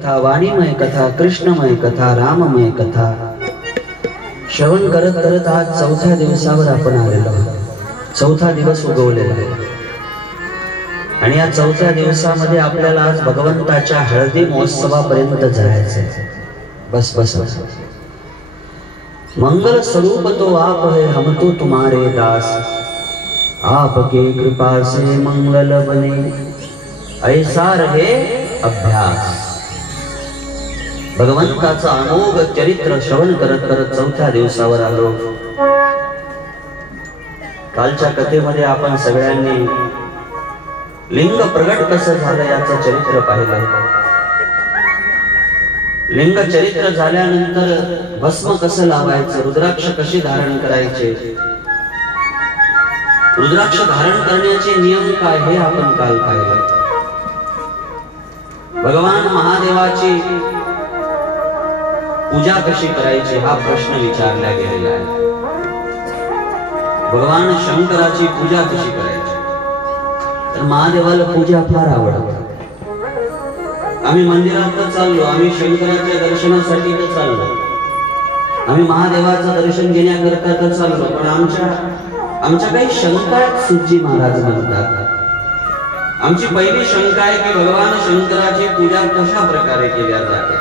कथा, वाणीमय कथा, कृष्णमय कथा, राममय कथा श्रवण करत करत आज चौथ्या दिवसावर आपण आलेलो आहोत। चौथा दिवस उगवलेला आहे आणि या चौथ्या दिवसामध्ये आपल्याला आज भगवंताच्या हळदी महोत्सवापर्यंत जायचं आहे। बस बस बस। मंगल स्वरूप तो आप है, हम तो तुम्हारे दास, आपके कृपा से मंगल बने, ऐसा रहे अभ्यास। भगवंताचा अमोघ चरित्र श्रवण करत करत चौथ्या दिवसावर आलो। कालच्या कथेमध्ये आपण सगळ्यांनी लिंग प्रगट कसं झालं याचं चरित्र पाहिलं। लिंग चरित्र झाल्यानंतर भस्म कसं लावायचं, रुद्राक्ष कशी धारण करायचे, रुद्राक्ष धारण करण्याचे नियम काय हे आपण काल पाहिलं। भगवान महादेवाची पूजा कशी करायची हा प्रश्न विचारला गेलेला आहे। भगवान शंकराची पूजा कशी करायची, तर महादेवाला पूजा फार आवडते। आम्ही मंदिरात चाललो, आम्ही शंकराच्या दर्शनासाठी तर चाललो, आम्ही महादेवाचं दर्शन घेण्याकरता तर चाललो, पण आमच्या काही शंका आहेत। सुजी महाराज म्हणतात आमची पहिली शंका आहे की भगवान शंकराची पूजा कशा प्रकारे केली जाते।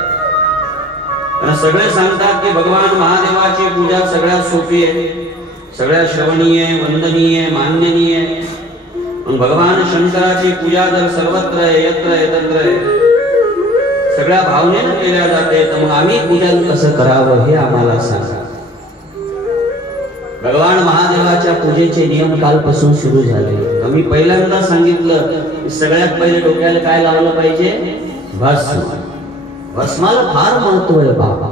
सगळे सांगतात की भगवान महादेवाची पूजा सगळ्यात सोपी आहे, सगळ्यात श्रवणीय, वंदनीय, माननीय। भगवान शंकराची पूजा जर सर्वत्र यत्र तत्र सगळ्या भावनेने केल्या जाते, तर मग आम्ही पूजन कसं करावं हे आम्हाला सांगा। भगवान महादेवाच्या पूजेचे नियम कालपासून सुरू झाले। आम्ही पहिल्यांदा सांगितलं सगळ्यात पहिले डोक्याला काय लावलं पाहिजे, भस्म। भस्माला फार महत्व आहे बाबा,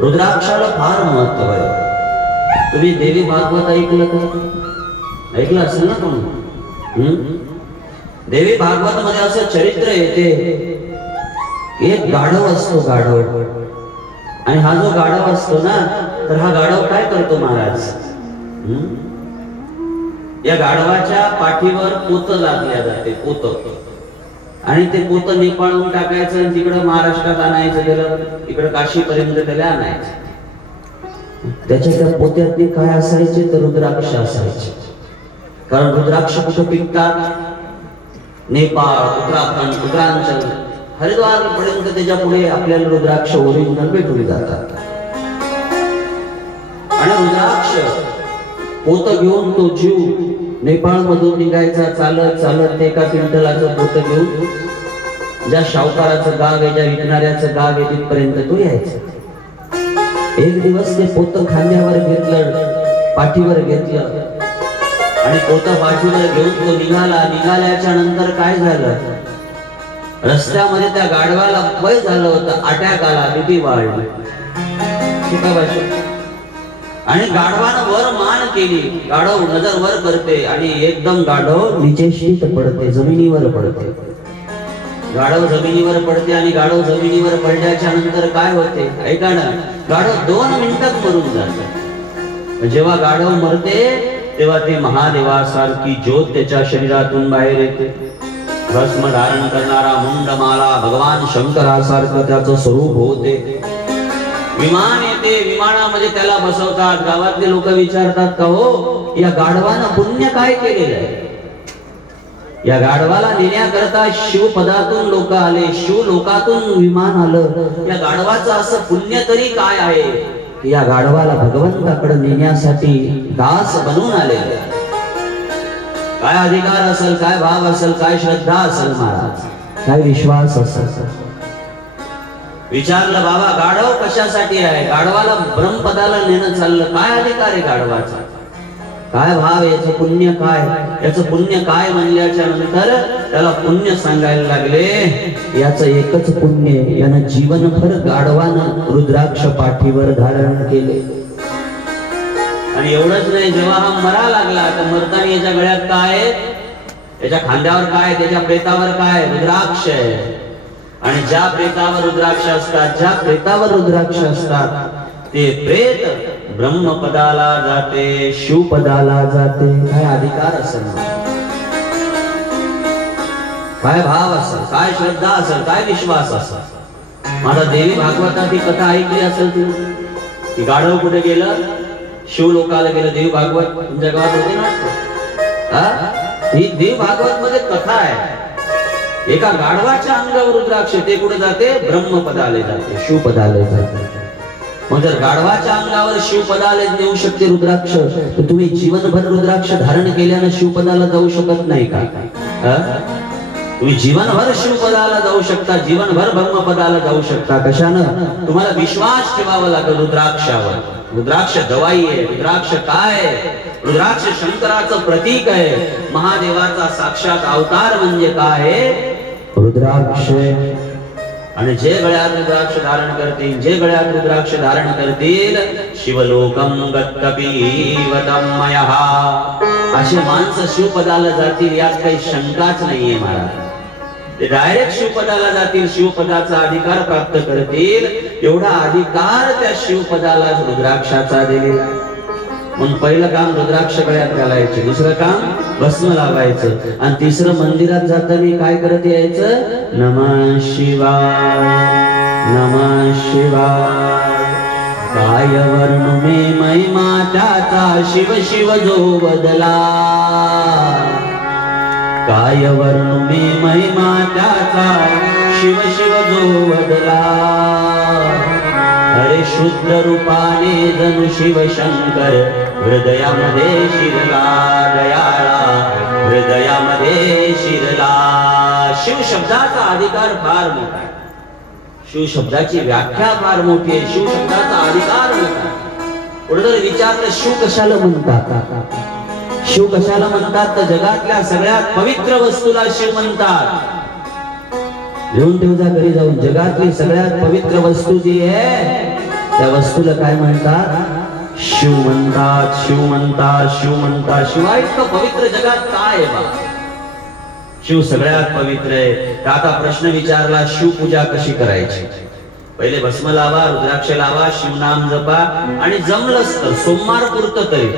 रुद्राक्षाला फार महत्व आहे। तुम्ही देवी भागवत ऐकलं का? ऐकलं असेल ना तुम्ही? देवी भागवत मध्ये असं चरित्र येते, एक गाढव असतो, गाढव, आणि हा जो गाढव असतो ना, तर हा गाढव काय करतो महाराज, या गाढवाच्या पाठीवर पोत लादल्या जाते, पोत, आणि ते पोत नेपाळून टाकायचं आणि तिकडं महाराष्ट्रात आणायचं, त्याला इकडं काशीपर्यंत त्याला आणायचं। त्याच्या त्या पोत्यात काय असायचे, तर रुद्राक्ष असायचे। कारण रुद्राक्ष कुठं पिकतात, नेपाळ, उत्तराखंड, उत्तरांचल, हरिद्वार पर्यंत त्याच्या पुढे आपल्याला रुद्राक्ष ओरिजिनल भेटून जातात। आणि रुद्राक्ष पोत घेऊन तो जीव नेपाळ मधून निघायचा, चालत चालत एका क्विंटलाचं पोत घेऊन ज्या शावकाराचं गाव आहे, ज्या विकणाऱ्याचं गाव आहे, तिथपर्यंत तो यायचा। एक दिवस ते पोत खांद्यावर घेतलं, पाठीवर घेतलं, आणि पोत पाठीवर घेऊन तो निघाला। निघाल्याच्या नंतर काय झालं, रस्त्यामध्ये त्या गाढवाला वय झालं होतं, अटॅक आला, बीपी वाढली, आणि गाढवानं वर मान केली, गाढव नजर वर करते आणि एकदम गाढव निचेष्टित पडते, जमिनीवर पडते। गाढव जमिनीवर पडते आणि गाढव जमिनीवर पडल्याच्या नंतर काय होते ऐका ना, गाढव 2 मिनिटात मरून जाते। जेव्हा गाढव मरते तेव्हा ते महादेवासारखी ज्योत त्याच्या शरीरातून बाहेर येते। भस्म धारण करणारा मुंडमाला भगवान शंकरासारखं त्याचं स्वरूप होते। विमान येते, विमानामध्ये त्याला बसवतात। गावातले लोक विचारतात का हो या गाढवानं पुण्य काय केलेलं आहे, या गाढवाला नेण्याकरता शिवपदातून लोक आले, शिव लोकातून विमान आलं, या गाढवाचं असं पुण्य तरी काय आहे, या गाढवाला भगवंताकडे नेण्यासाठी दास बनून आले। काय अधिकार असेल, काय भाव असेल, काय श्रद्धा असेल महाराज, काय विश्वास असेल। विचारलं बाबा गाढव कशासाठी आहे, गाढवाला ब्रह्मपदाला नेणं चाललं, काय अधिकार आहे गाढवाचा, काय भाव, याचं पुण्य काय, याचं पुण्य काय म्हणल्याच्या नंतर त्याला पुण्य सांगायला लागले। याचं एकच पुण्य, यानं जीवनभर गाढवानं रुद्राक्ष पाठीवर धारण केले। आणि एवढंच नाही, जेव्हा हा मरा लागला तर मरताना याच्या गळ्यात काय, याच्या खांद्यावर काय, त्याच्या प्रेतावर काय, रुद्राक्ष आहे। आणि ज्या प्रेतावर रुद्राक्ष असतात, ज्या प्रेतावर रुद्राक्ष असतात, ते प्रेत ब्रह्मपदाला जाते, शिवपदाला जाते। काय अधिकार असेल, काय भाव असेल, काय श्रद्धा असेल, काय विश्वास असेल. माझा देवी भागवतात ही कथा ऐकली असेल तू की गाढव कुठे गेलं, शिवलोकाला गेलं. देवी भागवत तुमच्या गावात होते ना. ही देवी भागवत मध्ये कथा आहे. एका गाढवाच्या अंगावर रुद्राक्ष, ते कुठे जाते, ब्रह्मपदाले जाते, शिवपदाले जाते. मग जर गाढवाच्या अंगावर शिवपदाला नेऊ शकते रुद्राक्ष, तर तुम्ही जीवनभर रुद्राक्ष धारण केल्यानं शिवपदाला जाऊ शकत नाही का? तुम्ही जीवनभर शिवपदाला जाऊ शकता, जीवनभर ब्रह्मपदाला जाऊ शकता. कशानं? तुम्हाला विश्वास ठेवावा लागेल रुद्राक्षावर. रुद्राक्ष दवाई आहे. रुद्राक्ष काय आहे? रुद्राक्ष शंकराचं प्रतीक आहे. महादेवाचा साक्षात अवतार म्हणजे काय आहे? रुद्राक्ष. आणि जे गळ्यात रुद्राक्ष धारण करतील, जे गळ्यात रुद्राक्ष धारण करतील, शिवलोकम गत्तपीवतम मयः, असे माणसं शिवपदाला जातील, यात काही शंकाच नाहीये महाराज. ते डायरेक्ट शिवपदाला जातील, शिवपदाचा अधिकार प्राप्त करतील. एवढा अधिकार त्या शिवपदाला रुद्राक्षाचा दिलेला. मग पहिलं काम रुद्राक्ष गळ्यात घालायचे, दुसरं काम भस्म लावायचं, आणि तिसरं मंदिरात जाताना काय करत यायचं? नमः शिवाय, नमः शिवाय. काय वर्णू मे महिमा त्याचा, शिव शिव जो बदला. काय वर्णू मे महिमा त्याचा, शिव शिव जो बदला. अरे शुद्ध रूपाने जणू शिव शंकर, हृदयामध्ये शिरला दयाळा, हृदयामध्ये शिरला. शिव शब्दाचा अधिकार फार मोठा आहे. शिव शब्दाची व्याख्या फार मोठी आहे. शिव शब्दाचा अधिकार मोठा. पुढे जर विचारलं शिव कशाला म्हणतात, शिव कशाला म्हणतात, तर जगातल्या सगळ्यात पवित्र वस्तूला शिव म्हणतात. लिहून ठेवजा घरी जाऊन. जगातली सगळ्यात पवित्र वस्तू जी आहे त्या वस्तूला काय म्हणतात? शिव म्हणतात, शिव म्हणतात, शिव म्हणतात. शिवाय इतकं पवित्र जगात काय आहे बा? शिव सगळ्यात पवित्र आहे. तर आता प्रश्न विचारला, शिवपूजा कशी करायची? पहिले भस्म लावा, रुद्राक्ष लावा, शिवनाम जपा, आणि जमलंच तर सोमवार पुरतं तरी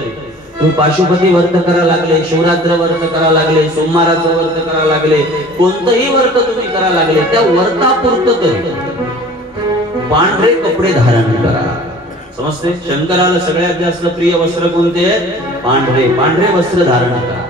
तुम्ही पाशुपती व्रत करा लागले, शिवरात्र व्रत करा लागले, सोमवाराचं व्रत करा लागले, कोणतंही व्रत तुम्ही करा लागले, त्या व्रतापुरतं तरी पांढरे कपडे धारण करा. समजते? शंकराला सगळ्यात जास्त प्रिय वस्त्र कोणते आहेत? पांढरे. पांढरे वस्त्र धारण करा.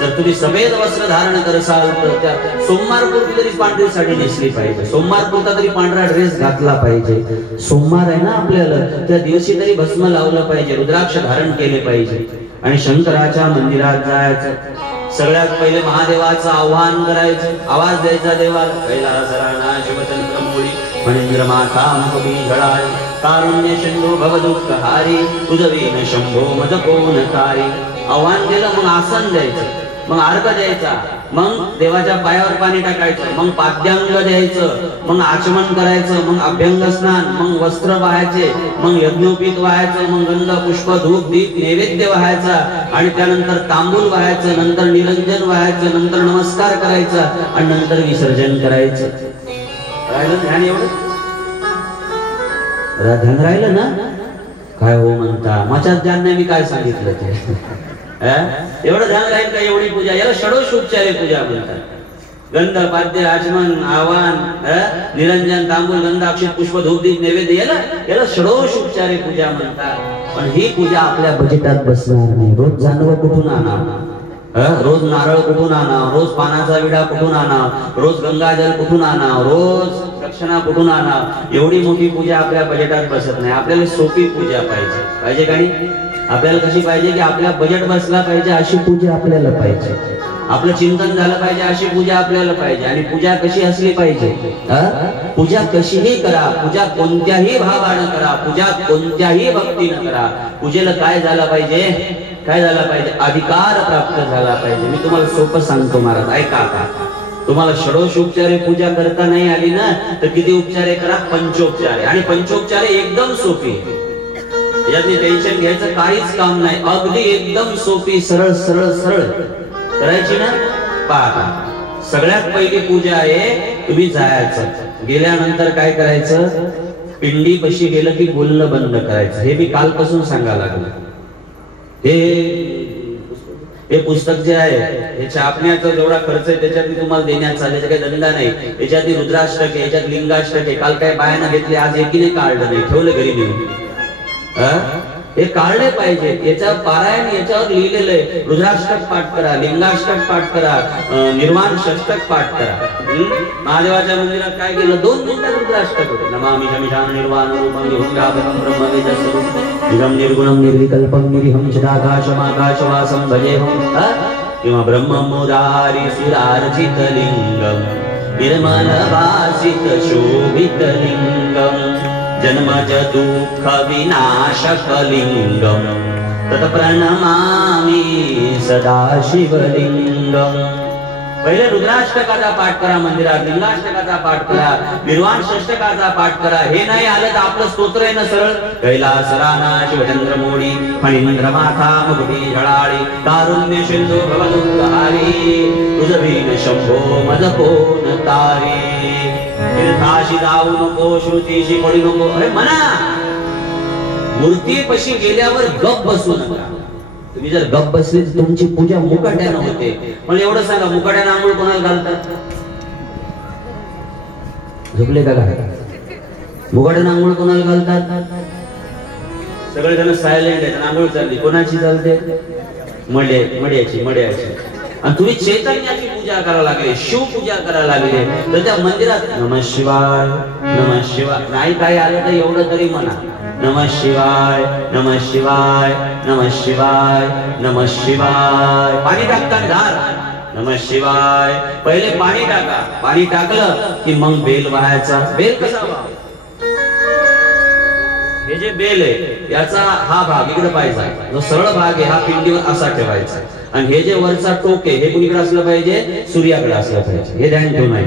जर तुम्ही सफेद वस्त्र धारण करसाल तर त्या सोमवार पुरती तरी पांढरी साडी नेसली पाहिजे, सोमवार पुरता तरी पांढरा ड्रेस घातला पाहिजे. सोमवार आहे ना आपल्याला, त्या दिवशी तरी भस्म लावलं पाहिजे, रुद्राक्ष धारण केले पाहिजे, आणि शंकराच्या मंदिरात जायचं. सगळ्यात पहिले महादेवाचं आव्हान करायचं, आवाज द्यायचा देवाला. कैलास राणा शिवचंद्र मोळी मणिंद्र माता मुखी झळाळी, कारुण्य शंभो भव दुःख हारी, तुझवीन शंभो मज कोण तारी. आव्हान दिलं, मग आसन द्यायचं, मग अर्घ द्यायचा, मग देवाच्या पायावर पाणी टाकायचं, मग पाद्यांग द्यायचं, मग आचमन करायचं, मग अभ्यंग स्नान, मग वस्त्र वाहायचे, मग यज्ञोपीत वाहायचं, मग गंध पुष्प धूप दीप नैवेद्य वाहायचा, आणि त्यानंतर तांबूल वाहायचं, नंतर निरंजन वाहायचं, नंतर नमस्कार करायचा, आणि नंतर विसर्जन करायचं. राहिलं ध्यान? एवढं ध्यान राहिलं ना? काय हो म्हणता, माझ्याच ध्यान नाही, मी काय सांगितलं ते एवढं ध्यान राहील का? एवढी पूजा, याला षडोषोपचारे पूजा म्हणतात. गंध पाद्य आचमन आवाहन निरंजन तांबूल गंध अक्षत पुष्प धूप दीप नैवेद्य, याला षडोषोपचारे पूजा म्हणतात. पण ही पूजा आपल्या बजेटात बसणार नाही. रोज जानवं कुठून आणावं, रोज नारळ कुठून आणावं, रोज पानाचा विडा कुठून आणावं, रोज गंगाजल कुठून आणावं, रोज दक्षिणा कुठून आणावं, एवढी मोठी पूजा आपल्या बजेटात बसत नाही. आपल्याला सोपी पूजा पाहिजे का नाही? आपल्याला कशी पाहिजे की आपल्या बजेट बसला पाहिजे अशी पूजा आपल्याला पाहिजे, आपलं चिंतन झालं पाहिजे अशी पूजा आपल्याला पाहिजे. आणि पूजा कशी असली पाहिजे? पूजा कशीही करा, पूजा कोणत्याही भावानं करा, पूजा कोणत्याही भक्तीनं करा. पूजेला काय झालं पाहिजे? काय झाला पाहिजे? अधिकार प्राप्त झाला पाहिजे. मी तुम्हाला सोपं सांगतो महाराज, ऐका आता. तुम्हाला षडोषोपचारे पूजा करता नाही आली ना, तर किती उपचारे करा? पंचोपचारे. आणि पंचोपचारे एकदम सोपी, यातली टेन्शन घ्यायचं काहीच काम नाही. अगदी एकदम सोपी, सरळ सरळ सरळ करायची ना. पहा, सगळ्यात पहिली पूजा आहे, तुम्ही जायचं, गेल्यानंतर काय करायचं? पिंडी पशी गेलं की बोलणं बंद करायचं. हे मी कालपासून सांगायला लागलो. हे पुस्तक जे आहे हे छापण्याचा जेवढा खर्च आहे त्याच्यातही तुम्हाला देण्यात चालेल, काही धंदा नाही. याच्यात रुद्राष्टक आहे, याच्यात लिंगाष्टक आहे. काल काय बायानं घेतले, आज एकीने काढलं नाही, ठेवलं घरी नेऊन. हे काढले पाहिजे. याच्या पारायण याच्यावर लिहिलेलं आहे. रुद्राष्टक पाठ करा, लिंगाष्टक पाठ करा, निर्वाण षष्टक पाठ करा. महादेवाच्या मंदिरात काय केलं, 2 मिनिटात रुद्राष्टक होते. नमामि शमिशान निर्वाण रूपं निहुंगाभं ब्रह्मवेदस्वरूपं निरं निर्गुणं निर्विकल्पं निरीहं चिदाकाशमाकाशवासं भजेहं. किंवा ब्रह्ममुरारी सुरार्चित लिंगं निर्मलभासित शोभित लिंगं जन्मज दुःख विनाशकलिंगं तत्प्रणमामि सदा शिवलिंगं. पहिले रुद्राष्टकाचा पाठ करा मंदिरात, लिंगाष्टकाचा पाठ करा, निर्वाण षष्टकाचा पाठ करा. हे नाही आलं तर आपलं स्तोत्र आहे ना सरळ, कैलास राणा शिवचंद्र मोडी फणींद्र माथा मुकुटी झळाळी कारुण्य सिंधू भवदुःखहारी तुझवीन शंभो मज कोण तारी. तीर्थाशी जाऊ नको, श्रुतीशी पडू नको. अरे म्हणा, मूर्तीपाशी गेल्यावर गप बसू नका. तुम्ही जर गप बसले तर तुमची पूजा मुकाट्यानं होते. पण एवढं सांगा, मुकाट्यानं आंघोळ कोणाला घालतात? झोपले का काय? मुकाट्यानं आंघोळ कोणाला घालतात? सगळेजण सायलेंट आहेत, आंघोळ चालली. कोणाची चालते? मड्याची. आणि तुम्ही चैतन्याची पूजा करायला लागले, शिवपूजा करायला लागले, तर त्या मंदिरात नमः शिवाय नमः शिवाय नाही काय आलं तर एवढं तरी म्हणा, नमः शिवाय नमः शिवाय नमः शिवाय नमः शिवाय. पाणी टाकताना धार नमः शिवाय. पहिले पाणी टाका, पाणी टाकलं की मग बेल वाहायचा. बेल कसा वाह? हे जे बेल आहे याचा हा भाग इकडे पाहिजे, जो सरळ भाग आहे हा पिंडीवर असा ठेवायचा. आणि हे जे वरचा टोक आहे हे कुणीकडे असलं पाहिजे? सूर्याकडे असलं पाहिजे. हे ध्यान ठेवून आहे.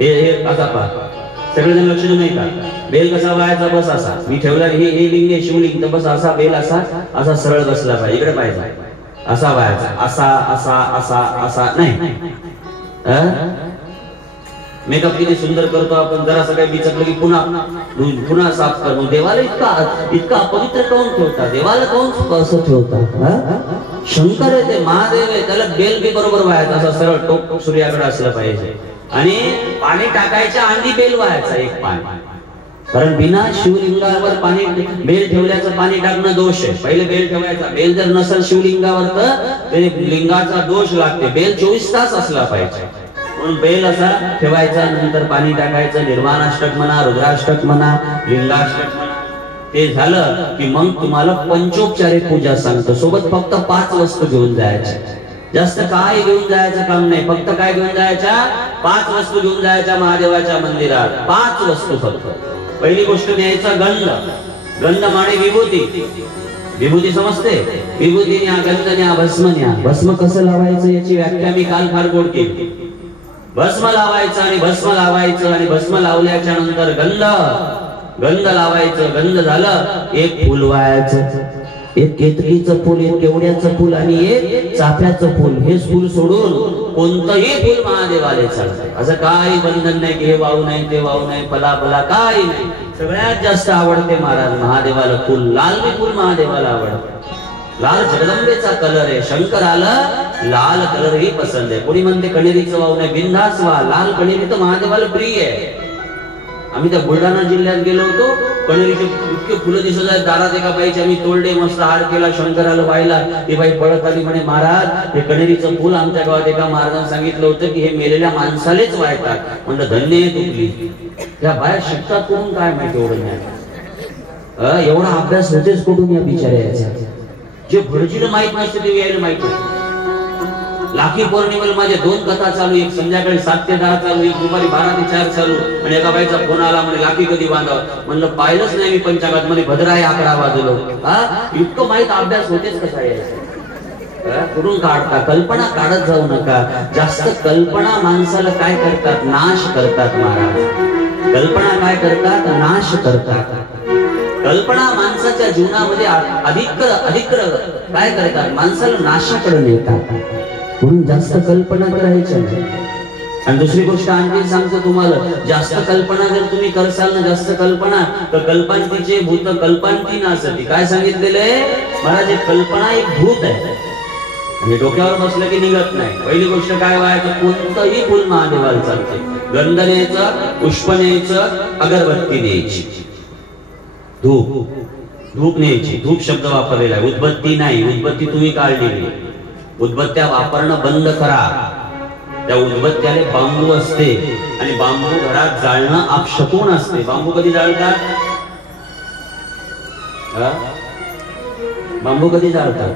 हे असा पहा, सगळेजण लक्ष देऊ नये का? बेल कसा व्हायचा? बस असा. मी ठेवला हे लिंग आहे शिवलिंग, तर बस असा बेल असा सरळ बसला पाहिजे, इकडे पाहिजे असा व्हायचा. असा असा असा असा नाही. मेकअप किती सुंदर करतो आपण, जरा सगळं बिचकलं की पुन्हा साफ करतो. देवाला इतका अपवित्र काऊन ठेवता? देवाला काऊन असं ठेवता? शंकर आहे ते, महादेव आहे, त्याला बेल बी बरोबर व्हायचा, असा सरळ टोक सूर्याकडे असलं पाहिजे. आणि पाणी टाकायच्या आधी बेल व्हायचा एक पाणी. कारण बिना शिवलिंगावर पाणी बेल ठेवल्याचं पाणी टाकणं दोष आहे. पहिले बेल ठेवायचा. बेल जर नसेल शिवलिंगावर तर लिंगाचा दोष लागते. बेल 24 तास असला पाहिजे. म्हणून बेल असा ठेवायचा, नंतर पाणी टाकायचं. निर्वाणाष्टक म्हणा, रुद्राष्टक म्हणा, लिंगाष्टक म्हणा. ते झालं की मग तुम्हाला पंचोपचारिक पूजा सांगतो. सोबत फक्त 5 वस्तू घेऊन जायच्या, जास्त काय घेऊन जायचं काम नाही. फक्त काय घेऊन जायच्या? 5 वस्तू घेऊन जायच्या महादेवाच्या मंदिरात. 5 वस्तू फक्त. पहिली गोष्ट न्यायचा गंध. गंध माने विभूती. विभूती समजते? विभूती न्या, गंध न्या, भस्म न्या. भस्म कसं लावायचं याची व्याख्या मी काल फार गोड केली. भस्म लावायचं आणि भस्म लावायचं आणि भस्म लावल्याच्या नंतर गंध लावायचं. गंध झालं, एक फुल व्हायचं. एक केतकीचं फुल, एक केवड्याचं फुल आणि एक चाफ्याचं फुल. हे फुल सोडून कोणतंही फुल महादेवाला चालतंय. असं काही बंधन नाही की हे वाहू नाही, ते वाहू नाही, फला काही नाही. सगळ्यात जास्त आवडते महाराज महादेवाला फुल. लाल बी फुल महादेवाला आवडते. लाल जगदंबेचा कलर आहे. शंकराला लाल कलर ही पसंत आहे. कोणी म्हणते कणेरीचं वाहू नाही, बिनधास्त व्हा. लाल कणेरी तर महादेवाला प्रिय आहे. आम्ही त्या बुलढाणा जिल्ह्यात गेलो होतो. कणेरीचे इतके फुलं दिसत आहेत दारात. एका बाईचे आम्ही तोडले, मस्त हार केला शंकराला व्हायला. ती बाई पळत आली, म्हणे महाराज हे कणेरीचं फुल आमच्या गावात एका महाराजांनी सांगितलं होतं की हे मेलेल्या माणसालेच वाहतात. म्हणलं धन्य आहे तुमची. त्या बाया शिकतात कुठून काय माहिती एवढं नाही. एवढा अभ्यास होतेच कुठून या बिचाऱ्याचा? जे भटजीला माहित नसते ते यायला माहित नाही. लाखी पौर्णिमेला माझ्या 2 कथा चालू, एक संध्याकाळी 7 ते 10 चालू, एक दुपारी 12 ते 4 चालू. आणि एका बाईचा फोन आला, म्हणे लाखी कधी बांधावं. म्हणलं पाहिलंच नाही मी पंचांगात. म्हणे भद्राय आकडा वाजलो. इतकं माहित अभ्यास होतेच कसा यायचा? कुठून काढता? कल्पना काढत जाऊ नका. जास्त कल्पना माणसाला काय करतात? नाश करतात महाराज. कल्पना काय करतात? नाश करतात. कल्पना माणसाच्या जीवनामध्ये अधिक काय करतात? माणसाला नाशाकडे नेतात. म्हणून जास्त कल्पना करायच्या. आणि दुसरी गोष्ट आणखी सांगतो तुम्हाला, जास्त कल्पना जर तुम्ही करसाल ना, जास्त कल्पना तर कल्पांतीचे भूत कल्पांती नासती. काय सांगितलेलं आहे महाराज? कल्पना एक भूत आहे. हे डोक्यावर बसलं की निघत नाही. पहिली गोष्ट काय व्हायचं, कोणतंही फुल महादेवाला चालते. गंध न्यायचं, पुष्प न्यायचं, अगरबत्ती न्यायची, धूप न्यायची. धूप शब्द वापरलेला आहे, उदबत्ती नाही. उदबत्ती तुम्ही काढली, उदबत्त्या वापरणं बंद करा. त्या उदबत्त्याला बांबू असते आणि बांबू घरात जाळणं अपशकुन असते. बांबू कधी जाळतात? बांबू कधी जाळतात?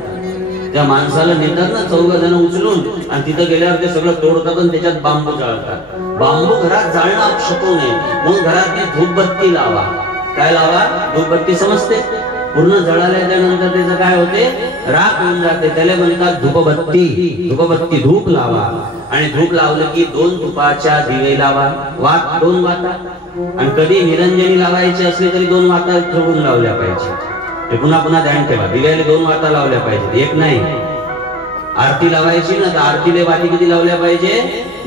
त्या माणसाला नेतात ना 14 जण उचलून आणि तिथं गेल्यावर ते सगळं तोडतात आणि त्याच्यात बांबू जाळतात. बांबू घरात जाळणं अपशकुन आहे. म्हणून घरात ती धूपबत्ती लावा. काय लावा? धूपबत्ती समजते? पूर्ण जळाल्याच्या नंतर त्याचं काय होते, राख होऊन जाते. त्याला म्हणतात धूपबत्ती. धूपबत्ती, धूप लावा. आणि धूप लावलं की 2 तुपाच्या दिवे लावा. वात 2 वाता. आणि कधी निरंजनी लावायची असली तरी 2 वाता जोडून लावल्या पाहिजे. हे पुन्हा पुन्हा ध्यान ठेवा. दिव्याला 2 वाता लावल्या पाहिजे, एक नाही. आरती लावायची ना तर आरतीले वाती किती लावल्या पाहिजे?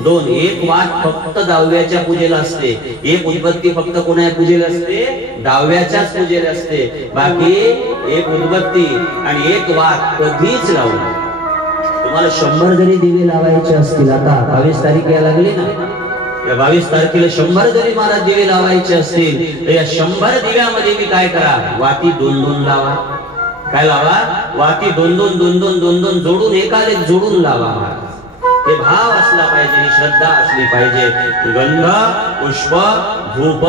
2. एक वात फक्त दहाव्याच्या पूजेला असते. एक उदबत्ती फक्त कोणा पूजेला असते? दहाव्याच्याच पूजेला असते. बाकी एक उदबत्ती आणि एक वात कधीच लावू नये. तुम्हाला 100 जरी दिवे लावायचे असतील, आता 22 तारीख यायला लागली ना, या 22 तारखेला 100 जरी महाराज दिवे लावायचे असतील तर या 100 दिव्यामध्ये मी काय करा, वाती 2-2 लावा. काय लावा? वाती 2-2 जोडून एकाला जोडून लावा महाराज. हे भाव असला पाहिजे, श्रद्धा असली पाहिजे. गंध, पुष्प, धूप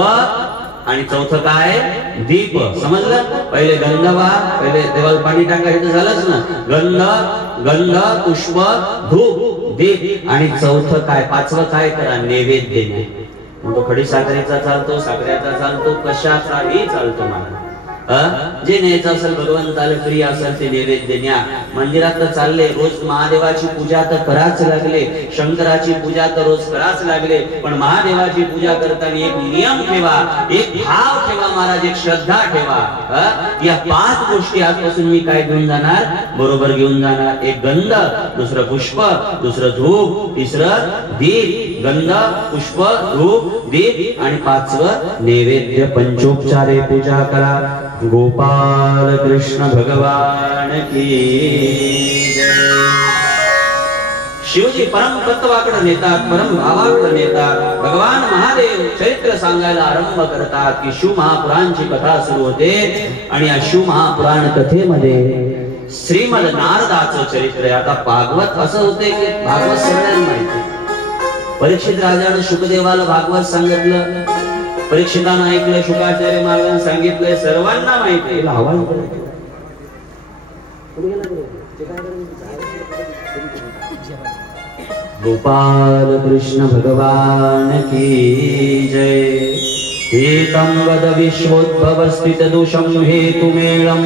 आणि चौथं काय? दीप. समजलं? पहिले गंध वा, पहिले देवाला पाणी टाकायचं झालंच ना. गंध, पुष्प, धूप, दीप आणि चौथं काय, 5वं काय करा? नैवेद्य देणे. मग तो खडी साखरेचा चालतो, साखरेचा चालतो, कशाचाही चालतो मला. जे न्यायचं असेल, भगवंताला प्रिय असेल ते नैवेद्य न्या. मंदिरात तर चालले, रोज महादेवाची पूजा तर कराच लागले, शंकराची पूजा तर रोज कराच लागले. पण महादेवाची पूजा करताना एक नियम ठेवा, एक भाव ठेवा महाराज, एक श्रद्धा ठेवा. या 5 गोष्टी आजपासून मी काय घेऊन जाणार? बरोबर घेऊन जाणार. एक गंध, दुसरं पुष्प, दुसरं धूप, तिसरं दीप. गंध, पुष्प, धूप, दीप आणि 5वं नैवेद्य. पंचोपचारे पूजा करा. गोपाल कृष्ण भगवान की जय. शिवजी परम तत्वाकडे नेतात, परम भावाकडे नेतात. भगवान महादेव चरित्र सांगायला आरंभ करतात की शिव महापुराणची कथा सुरू होते. आणि या शिव महापुराण कथेमध्ये श्रीमद नारदाचं चरित्र आहे. आता भागवत असं होते की भागवत सगळ्यांना माहिती. परीक्षित राजाने शुकदेवाला भागवत सांगितलं, परीक्षितानं ऐकलं, शुकाचार्य महाराजांनी सांगितलं, सर्वांना माहिती. गोपाल कृष्ण भगवान की जय. एतं वद विश्वोद्भव स्थित दोषं हेतुमेळं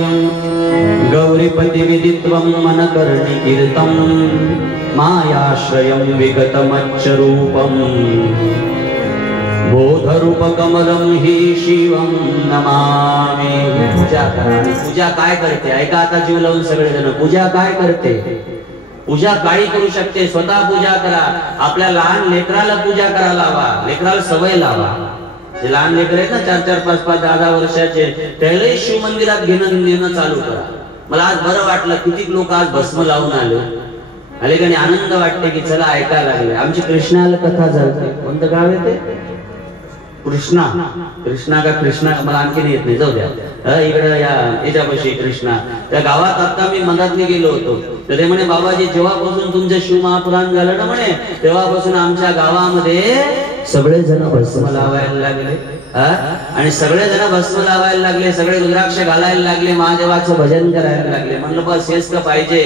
गौरीपति विदित्वं मनकर्णि कीर्तं मायाश्रयं विगतमच्चरूपं बोधरूपकमलं हि शिवं नमामि. पूजा करा. पूजा काय करते? ऐका आता जीव लावून सगळेजण. पूजा काय करते? पूजा काळी करू शकते. स्वतः पूजा करा. आपल्या लहान लेकराला पूजा करायला लावा. लेकराला सवय लावा. जे लहान लेकर आहेत ना 4-4, 5-5, 10-10 वर्षाचे, त्यालाही शिव मंदिरात घेणं चालू करा. मला आज बरं वाटलं, किती लोक आज भस्म लावून आले का नाही. आनंद वाटते की चला ऐकायला लागले. आमची कृष्णाला कथा झाली. कोणतं गाव आहे ते? कृष्णा का कृष्णा मला आणखी येत नाही, जाऊ द्या. इकडे याच्यापाशी कृष्णा, त्या गावात आता मी मधातनी गेलो होतो. तर ते म्हणे, बाबाजी जेव्हापासून तुमचं शिव महापुराण झालं ना म्हणे, तेव्हापासून आमच्या गावामध्ये सगळे जण भस्म लावायला लागले. आणि सगळे जण भस्म लावायला लागले, सगळे रुद्राक्ष घालायला लागले, महादेवाचं भजन करायला लागले. म्हणलं बस हेच का पाहिजे.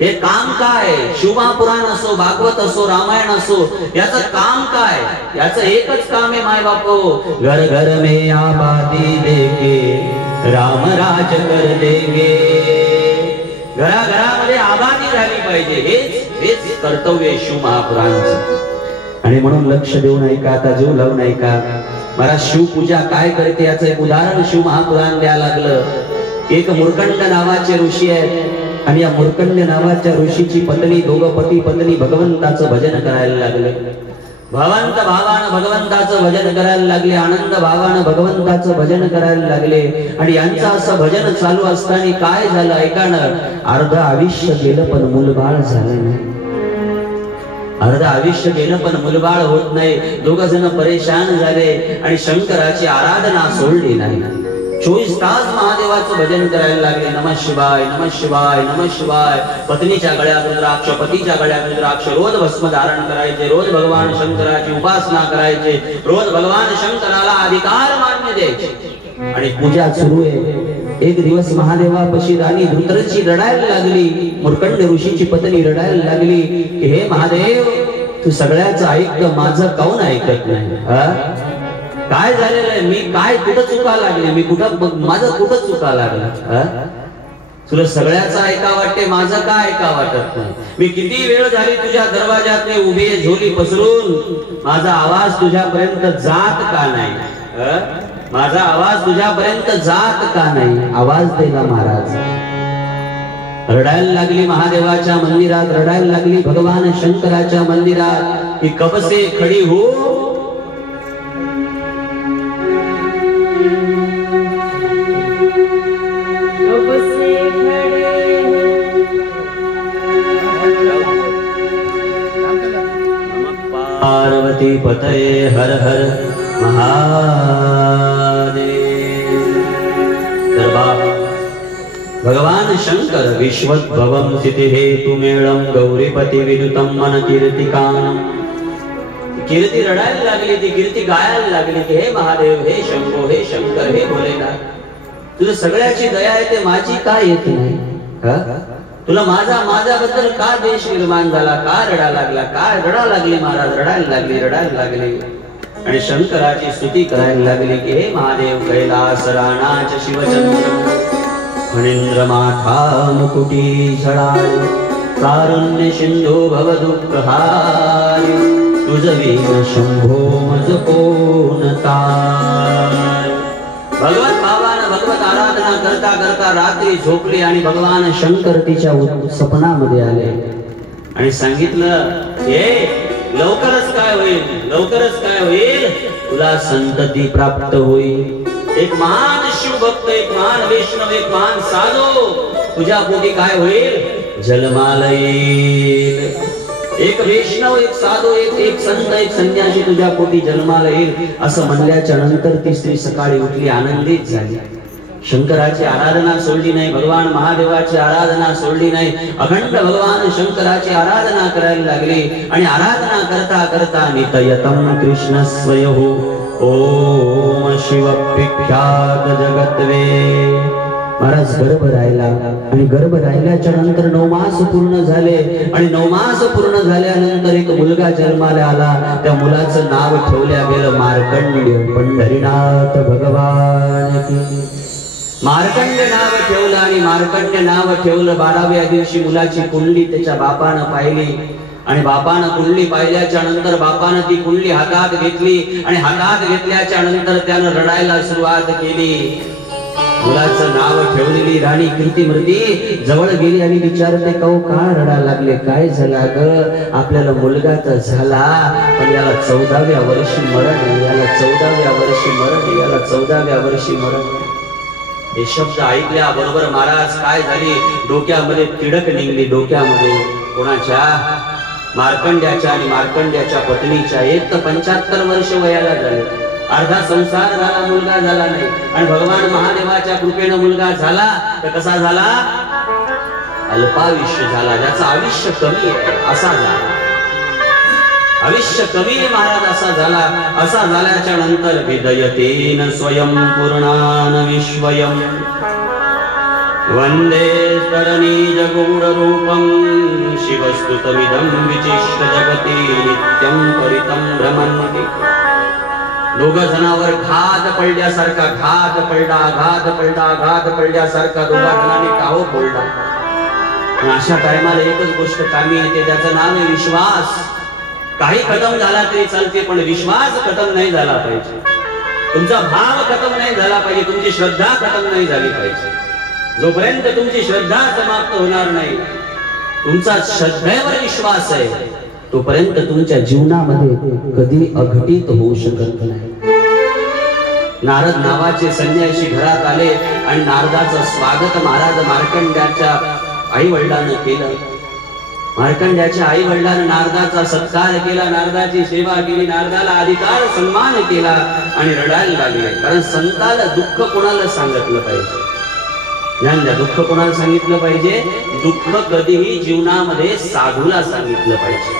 हे काम काय? शिवमहापुराण असो, भागवत असो, रामायण असो, याचं काम काय? याचं एकच काम आहे माय बापो, घर घर में आबादी देके राम राज कर देगे. घराघरामध्ये आबादी झाली पाहिजे. हेच कर्तव्य शिवमहापुराणचं. आणि म्हणून लक्ष देऊन ऐका, आता जीव लावून ऐका. मला शिवपूजा काय करते याचं एक उदाहरण शिवमहापुराण द्यायला लागलं. एक मूर्खंड नावाचे ऋषी आहेत आणि या मूर्खंड नावाच्या ऋषीची पत्नी, दोघं पती पत्नी भगवंताचं भजन करायला लागले. भवंत भावानं भगवंताचं भजन करायला लागले, आनंद भावानं भगवंताचं भजन करायला लागले. आणि यांचं असं भजन चालू असताना काय झालं ऐका ना, अर्ध आयुष्य गेलं पण मूलबाळ झालं नाही. अर्ध आयुष्य गेलं पण मूलबाळ होत नाही. दोघ जण परेशान झाले आणि शंकराची आराधना सोडली नाही. 24 तास महादेवाचं भजन करायला लागले. नमः शिवाय, नमः शिवाय, नमः शिवाय. पत्नीच्या गळ्यात रुद्राक्ष, पतीच्या गळ्यात रुद्राक्ष, रोज भस्म धारण करायचे, रोज भगवान शंकराची उपासना करायचे, रोज भगवान शंकराला अधिकार मान्य द्यायचे. आणि पूजा सुरू आहे. एक दिवस महादेवापाशी राणी धृतराची रडायला लागली. मूर्खंड ऋषीची पत्नी रडायला लागली की हे महादेव, तू सगळ्याच ऐकतं, माझं काऊन ऐकत नाही? काय झालेलं आहे? मी काय कुठं चुका लागले? मी कुठं माझं कुठं चुका लागला? तुला सगळ्याचं ऐका वाटते, माझं का ऐका वाटत नाही? मी किती वेळ झाली तुझ्या दरवाजात उभी आहे झोली पसरून, माझा आवाज तुझ्यापर्यंत जात का नाही? माझा आवाज तुझ्यापर्यंत जात का नाही? आवाज द्यायला महाराज. रडायला लागली महादेवाच्या मंदिरात, रडायला लागली भगवान शंकराच्या मंदिरात. की कब से खडी हो पार्वती पतये हर हर महादेव. भगवान शंकर विश्वोद्भवं स्थिति हेतु मेळम गौरीपती विदुतम मन कीर्तिकानम. कीर्ती रडायला लागली, ती कीर्ती गायला लागली की हे महादेव, हे शंभो, हे शंकर, हे भोलेनाथ, तुझं सगळ्याची दया आहे, ते माझी का येत नाही? तुला माझ्याबद्दल का देश निर्माण झाला? का रडा लागला? काय रडा लागली महाराज? रडायला लागली, रडायला लागली. आणि शंकराची स्तुती करायला लागली की हे महादेव, कैलास राणाच शिवचंद्र फणींद्र माथा मुकुटी झळाळ, कारुण्य सिंधू भव दुःखहारी, तुझ वीण शंभो मज कोण तार. भगवत भावानं भगवत आराधना करता करता रात्री झोपली आणि भगवान शंकर तिच्या स्वप्नामध्ये आले आणि सांगितलं, हे लवकरच काय होईल, लवकरच काय होईल, तुला संतती प्राप्त होईल. एक महान शिवभक्त, एक महान वैष्णव, एक महान साधू तुझ्या पोटी काय होईल? जन्माला येईल. एक वैष्णव, एक साधू, एक संत, एक संन्यासी तुझ्या पोटी जन्माला येईल. असं म्हणल्याच्या नंतर ती स्त्री सकाळी उठली, आनंदित झाली. शंकराची आराधना सोडली नाही, भगवान महादेवाची आराधना सोडली नाही. अखंड भगवान शंकराची आराधना करायला लागली. आणि आराधना करता करता नितयतम कृष्ण स्वयं ओम शिव विख्यात जगत्वे. महाराज गर्भ राहिला आणि गर्भ राहिल्याच्या नंतर 9 मास पूर्ण झाले. आणि 9 मास पूर्ण झाल्यानंतर एक मुलगा जन्माला आला. त्या मुलाचं नाव ठेवल्या गेलं मार्कंड्य. पंढरीनाथ भगवान की. मार्कंड्य नाव ठेवलं आणि मार्कंड्य नाव ठेवलं. 12व्या दिवशी मुलाची कुंडली त्याच्या बापानं पाहिली. आणि बापानं कुंडली पाहिल्याच्या नंतर बापानं ती कुंडली हातात घेतली. आणि हातात घेतल्याच्या नंतर त्यानं रडायला सुरुवात केली. मुलाचं नाव ठेवलेली राणी कीर्तिमती जवळ गेली आणि विचारते, कौ का रडा लागले? काय झाला ग? आपल्याला मुलगा तर झाला, पण याला 14व्या वर्षी मरण, याला 14व्या वर्षी मरण, याला 14व्या वर्षी मरण. हे शब्द ऐकल्या बरोबर महाराज काय झाली? डोक्यामध्ये तिडक निघली. डोक्यामध्ये कोणाच्या? मार्कंड्याच्या आणि मार्कंड्याच्या पत्नीच्या. एक तर 75 वर्ष वयाला झाले, अर्धा संसार झाला, मुलगा झाला नाही. आणि भगवान महादेवाच्या कृपेने मुलगा झाला तर कसा झाला? अल्पायुष्य झाला, ज्याचं आयुष्य कमी आहे असा झाला. आयुष्य कमी महाराज असा झाला. असा झाल्याच्या नंतर विदयतेन स्वयं पूर्णान विश्वयं वंदे तरणीज गूढ रूपं शिवस्तुतमिदं विचिष्ट जगती नित्यं परितं भ्रमन्ति. दोघं जणांवर घात पडल्यासारखा, घात पडला, घात पडला, घात पडल्यासारखा दोघा जणांनी काहो बोलला. अशा टायमाला एकच गोष्ट कामी येते, त्याचं नाव आहे विश्वास. काही खतम झाला तरी चालते, पण विश्वास खतम नाही झाला पाहिजे. तुमचा भाव खतम नाही झाला पाहिजे, तुमची श्रद्धा खतम नाही झाली पाहिजे. जोपर्यंत तुमची श्रद्धा समाप्त होणार नाही, तुमचा श्रद्धेवर विश्वास आहे, तोपर्यंत तुमच्या जीवनामध्ये कधी अघटित होऊ शकत नाही. नारद नावाचे संन्यासी घरात आले आणि नारदाचं स्वागत महाराज मार्कंड्याच्या आई वडिलांनी केलं. मार्कंड्याच्या आई वडिलांनी नारदाचा सत्कार केला, नारदाची सेवा केली, नारदाला अधिकार सन्मान केला आणि रडायला लागले. कारण संताला दुःख कोणाला सांगितलं पाहिजे? ज्ञान दुःख कोणाला सांगितलं पाहिजे? दुःख कधीही जीवनामध्ये साधूला सांगितलं पाहिजे.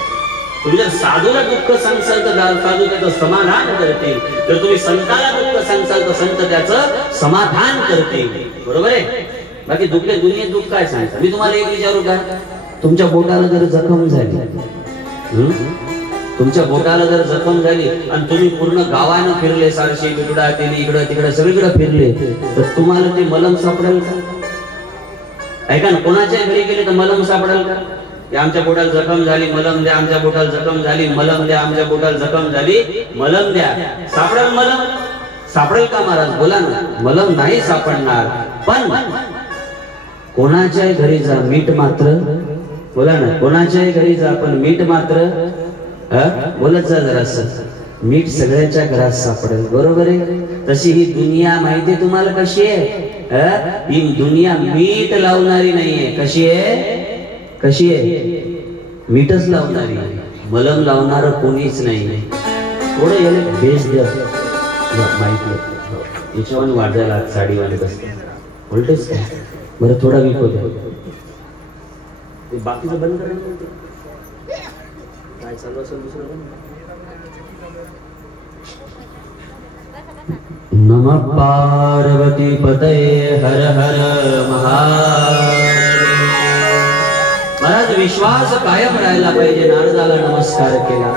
तुम्ही जर साधूला दुःख सांगसाल तर साधू त्याचं समाधान करतील, तर तुम्ही संताला दुःख सांगसाल तर संत त्याचं समाधान करतील. बरोबर आहे? बाकी दुनियेत दुःख काय सांगता? मी तुम्हाला एक विचारू का? तुमच्या बोटाला जर जखम झाली, तुमच्या बोटाला जर जखम झाली आणि तुम्ही पूर्ण गावानं फिरले, सारशी बिगडा तेली इकडं तिकडं सगळीकडे फिरले, तर तुम्हाला ते मलम सापडेल का? ऐका ना, कोणाच्या घरी गेले तर मलम सापडेल का? आमच्या बोटाला जखम झाली, मलम द्या. आमच्या बोटाला जखम झाली, मलम द्या. आमच्या बोटाला जखम झाली, मलम द्या. सापडेल मलम? सापडेल का महाराज? बोला ना. मलम नाही सापडणार. पण कोणाच्या घरी जा, मीठ मात्र, बोला ना, कोणाच्या घरी जा पण मीठ मात्र, बोलत जा जरासं, मीठ सगळ्याच्या घरात सापडेल. बरोबर आहे? तशी ही दुनिया माहिती तुम्हाला कशी आहे? ही दुनिया मीठ लावणारी नाहीये. कशी आहे? कशी आहे? मीठच लावणारी, मलम लावणार कोणीच नाही. थोडं याला बेस द्या, माहिती याच्यावर वाढायला साडीवाले बसते बोलतेच काय. बरं थोडा विको द्या, बाकीचं बंद करायला काय चालू असेल दुसरं. नमः पार्वती पतये हर हर महादेव. महाराज विश्वास कायम राहायला पाहिजे. नारदाला नमस्कार केला.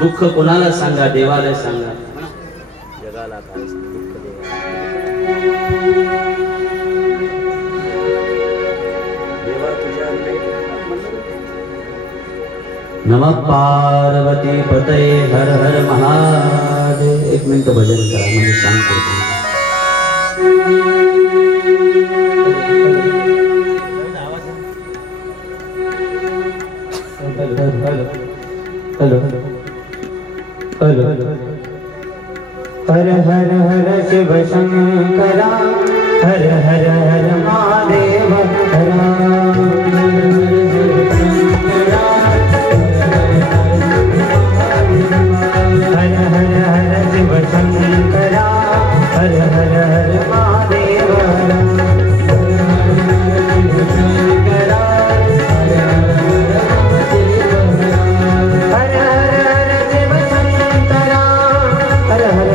दुःख कोणाला सांगा? देवाला सांगा. जगाला काय दुःख देवा तुझ्या. नमः पार्वती पतये हर हर महादेव. एक मिनिट भजन करा म्हणजे शांत करतो. Hello hello hello. हर हर हर शिव शंकरा, हर हर हर महादेव हरा. हर हर हर शिव शंकरा, हर हर हर महादेव हरा. हर हर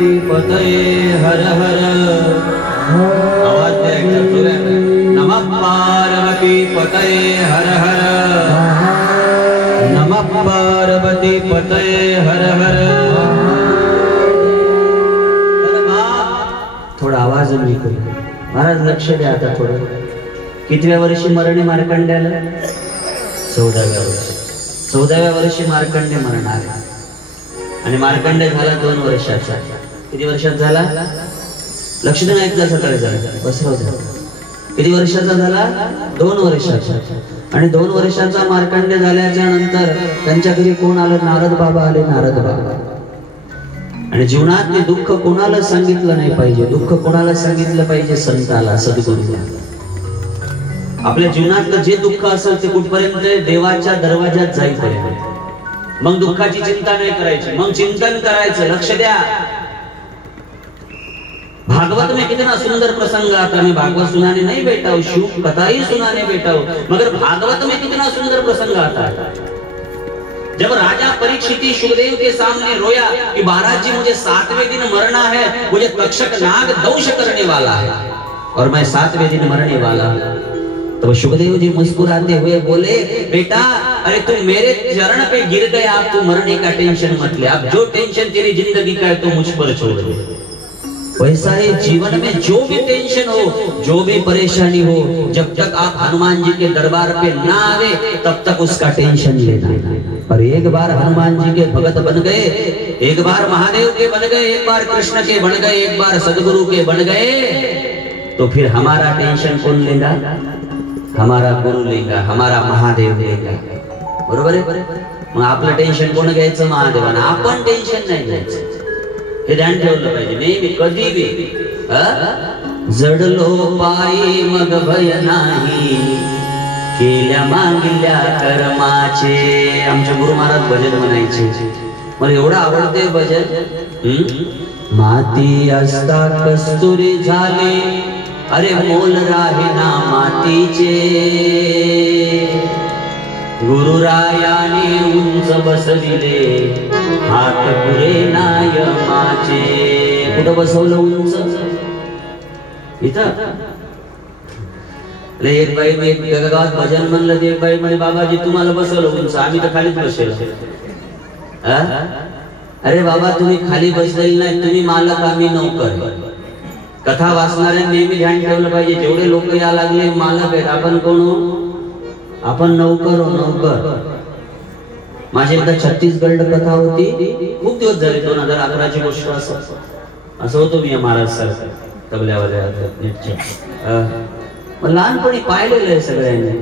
पार्वती पतये हर हर आवाज दे एकदम जोरात नमः पार्वती पतये हर हर नमः पार्वती पतये हर हर थोडा आवाज मी करू महाराज लक्ष द्या आता थोडं कितव्या वर्षी मरणे मार्कंड्याला 14व्या वर्षी 14व्या वर्षी मार्कंड्य मरण आले आणि मार्कंड्य झाला 2 वर्षाचा किती वर्षात झाला लक्ष देऊन ऐकलं सकाळी झालं बसराव झाला किती वर्षाचा झाला 2 वर्षाचा आणि 2 वर्षाचा मार्कंड्य झाल्याच्या नंतर त्यांच्या घरी कोण आलं नारद बाबा आले नारद बाबा आणि जीवनात ते दुःख कोणाला सांगितलं नाही पाहिजे दुःख कोणाला सांगितलं पाहिजे संताला सद्गुरूला आपल्या जीवनातलं जे दुःख असेल ते कुठपर्यंत देवाच्या दरवाजात जाईपर्यंत मग दुःखाची चिंता नहीं करायची मग चिंतन करायचं लक्ष द्या भागवत में कितना सुंदर प्रसंग आता मैं भागवत सुनाने नहीं बैठा हूँ शिव कथा ही सुनाने बैठा हूँ मगर भागवत में कितना सुंदर प्रसंग आता है जब राजा परीक्षित सुखदेव के सामने रोया कि महाराज जी मुझे 7वें दिन मरना है मुझे तक्षक नाग दंश करने वाला है और मैं 7वें दिन मरने वाला हूँ तो सुखदेव जी मुस्कुराते हुए बोले बेटा अरे तू मेरे चरण पे गिर गया अब तू मरने का टेंशन मत ले अब जो टेंशन तेरी जिंदगी का है तो मुझ पर छोड़ दे वैसा ही जीवन में जो भी टेंशन हो जो भी परेशानी हो जब तक आप हनुमान जी के दरबार पे ना आवे तब तक उसका टेंशन लेना और एक बार हनुमान जी के भगत बन गए एक बार महादेव के बन गए एक बार कृष्ण के बन गए एक बार सदगुरु के बन गए तो फिर हमारा टेंशन कौन लेगा हमारा गुरु लेगा हमारा महादेव लेगा बरोबर आहे मग आपलं टेन्शन कोण घ्यायचं महादेवानं आपण टेन्शन नाही घ्यायचं हे ध्यान ठेवलं पाहिजे नेहमी कधी बी जडलो पायी मग भय नाही केल्या मागिल्या कर्माचे आमचे गुरु महाराज भजन म्हणायचे मला एवढं आवडते भजन माती असता कस्तुरी झाले अरे मोल राहे ना मातीचे गुरुरायाने उंच बसविले हात पुरे नाय माचे कुठं बसवलं उंच इथं एक बाई मी गावात भजन म्हणलं ते एक बाई म्हणे बाबाजी तुम्हाला बसवलं उंच आम्ही तर खालीच बसलो अरे बाबा तुम्ही खाली बसलेले नाही तुम्ही मालक आम्ही नौकर कथा वाचणाऱ्या नेहमी ध्यान ठेवलं पाहिजे जेवढे लोक या लागले मालक आहेत आपण कोण आपण नौकर हो नौकर माझी एकदा छत्तीसगड कथा होती खूप दिवस झाले 2011 ची गोष्ट असं होतो मी महाराज सर तबल्यावाल्या लहानपणी पाहिलेलं आहे सगळ्यांनी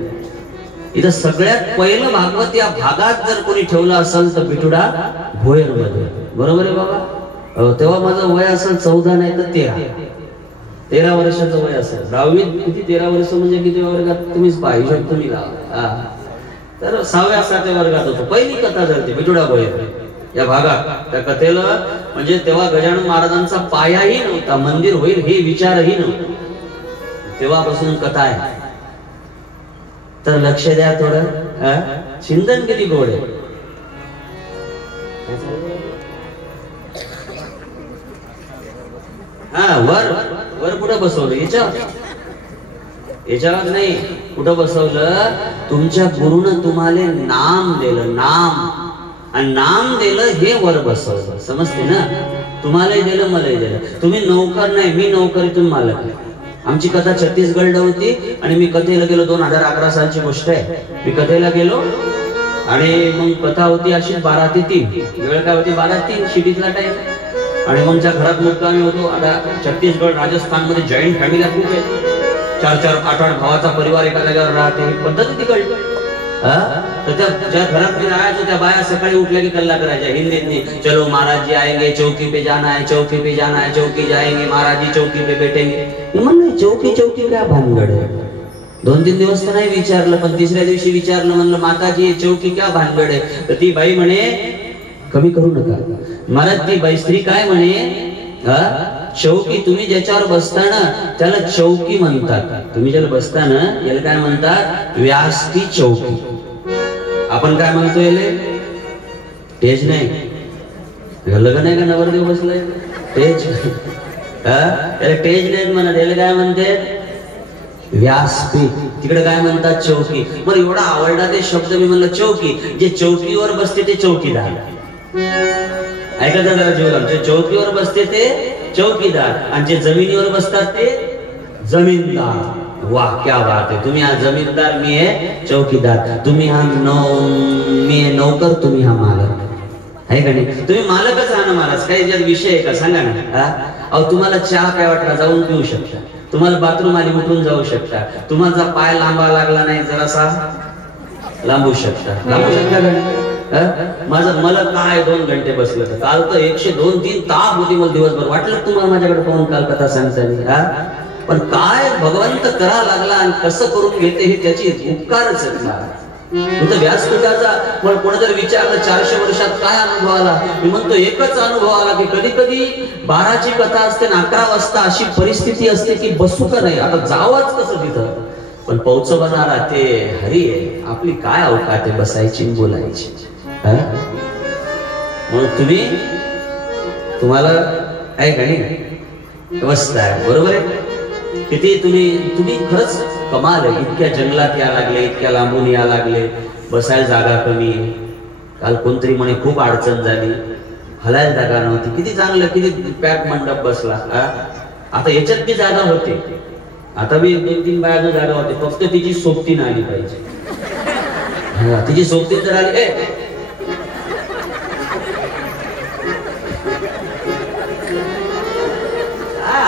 इथं सगळ्यात पहिलं भागवत या भागात जर कोणी ठेवलं असेल तर बिटुडा भोयर मध्ये बरोबर आहे बाबा तेव्हा माझं वय असेल 14 नाही तर 13 वर्षाचं वय असेल 10वीत किती 13 वर्ष म्हणजे किती वर्गात तुम्हीच पाहू शकतो मी तर 6व्या 7व्या वर्गात होतो पहिली कथा झाली बिटुडा भोयर या भागात त्या कथेला म्हणजे तेव्हा गजानन महाराजांचा पायाही नव्हता मंदिर होईल हे विचारही नव्हता तेव्हापासून कथा आहे तर लक्ष द्या थोडं चिंतन किती गोड आहे वर कुठं बसवलं याच्यावर नाही कुठं बसवलं तुमच्या गुरुनं तुम्हाला नाम दिलं नाम आणि नाम दिलं हे वर बसवलं समजते ना तुम्हालाही दिलं मलाही दिलं तुम्ही नौकर नाही मी नौकरीतून मालक आहे आमची कथा छत्तीसगड होती आणि मी कथेला गेलो 2011 सालची गोष्ट आहे मी कथेला गेलो आणि मग कथा होती अशी 12 ते 3 वेळ काय होती 12 ते 3 शिटीतला टाइम आणि मग ज्या घरात मुक्कामी होतो आता छत्तीसगड राजस्थान मध्ये जॉईंट फॅमिली खूप आहे 4-4 8-8 भावाचा परिवार एका जागेवर राहते पद्धत तिकडे तर ज्या घरात मी राहायचो त्या बाया सकाळी उठल्या की कल्ला करायच्या हिंदीतनी चलो महाराज जी आएंगे चौकी पे जाना है चौकी पे जाना है चौकी जाएंगे महाराज जी चौकी पे बैठेंगे म्हणलं चौकी चौकी काय भानगड आहे 2-3 दिवस तर नाही विचारलं पण तिसऱ्या दिवशी विचारलं म्हणलं माताजी चौकी क्या भानगड आहे तर ती बाई म्हणे कमी करू नका महाराज ती बाई स्त्री काय म्हणे चौकी तुम्ही ज्याच्यावर बसताना त्याला चौकी म्हणतात तुम्ही ज्याला बसताना याला काय म्हणतात व्यासपीठ चौकी आपण काय म्हणतो याले तेज नाही लग्न आहे का नवरदेव बसलाय टेज त्याला टेज नाहीत म्हणत, याला काय म्हणते व्यासपीठ, तिकडे काय म्हणतात चौकी. मग एवढा आवडला ते शब्द, मी म्हणलं चौकी. जे चौकीवर बसते ते चौकीदार. ऐका जरा जीवन, जे चौकीवर बसते ते चौकीदार आणि जे जमिनीवर बसतात ते जमीनदार. वाह क्या बात आहे. तुम्ही हा जमीनदार, मी आहे चौकीदार. तुम्ही हा मी आहे नौकर, तुम्ही हा मालक आहे का नाही. तुम्ही मालकच हा ना महाराज. काही ज्यात विषय आहे का सांगा ना. अहो तुम्हाला चहा प्या वाटला जाऊन पिऊ शकता, तुम्हाला बाथरूम आली उठून जाऊ शकता, तुम्हाला पाय लांबा लागला नाही जरासा लांबू शकता का. माझं मला काय 2 घंटे बसलं तर काल तर 102-3 ताप होती मला दिवसभर. वाटलं तुम्हाला माझ्याकडे पाहून काल कथा सांगता. पण काय भगवंत करा लागला आणि कसं करून घेते हे त्याची उपकारच व्यासपीठाचा. पण कोणाजर विचारलं 400 वर्षात काय अनुभव आला, मी म्हणतो एकच अनुभव आला की कधी कधी 12ची कथा असते आणि 11 वाजता अशी परिस्थिती असते की बसू का नाही, आता जावंच कसं तिथं. पण पोहोचवणारा ते हरी आहे. आपली काय अवकात आहे बसायची बोलायची. म्हणून तुम्हाला आहे का नाही अवस्था आहे, बरोबर आहे. किती तुम्ही खरंच कमाल आहे. इतक्या जंगलात या लागले, इतक्या लांबून या लागले, बसायला जागा कमी. काल कोणतरी म्हणे खूप अडचण झाली, हलायला जागा नव्हती. किती चांगलं, किती पॅक मंडप बसला. आता याच्यात बी जागा होते, आता बी 2-3 बाया जागा होते, फक्त तिची सोबती नाही आली पाहिजे. तिची सोबती जर आली काय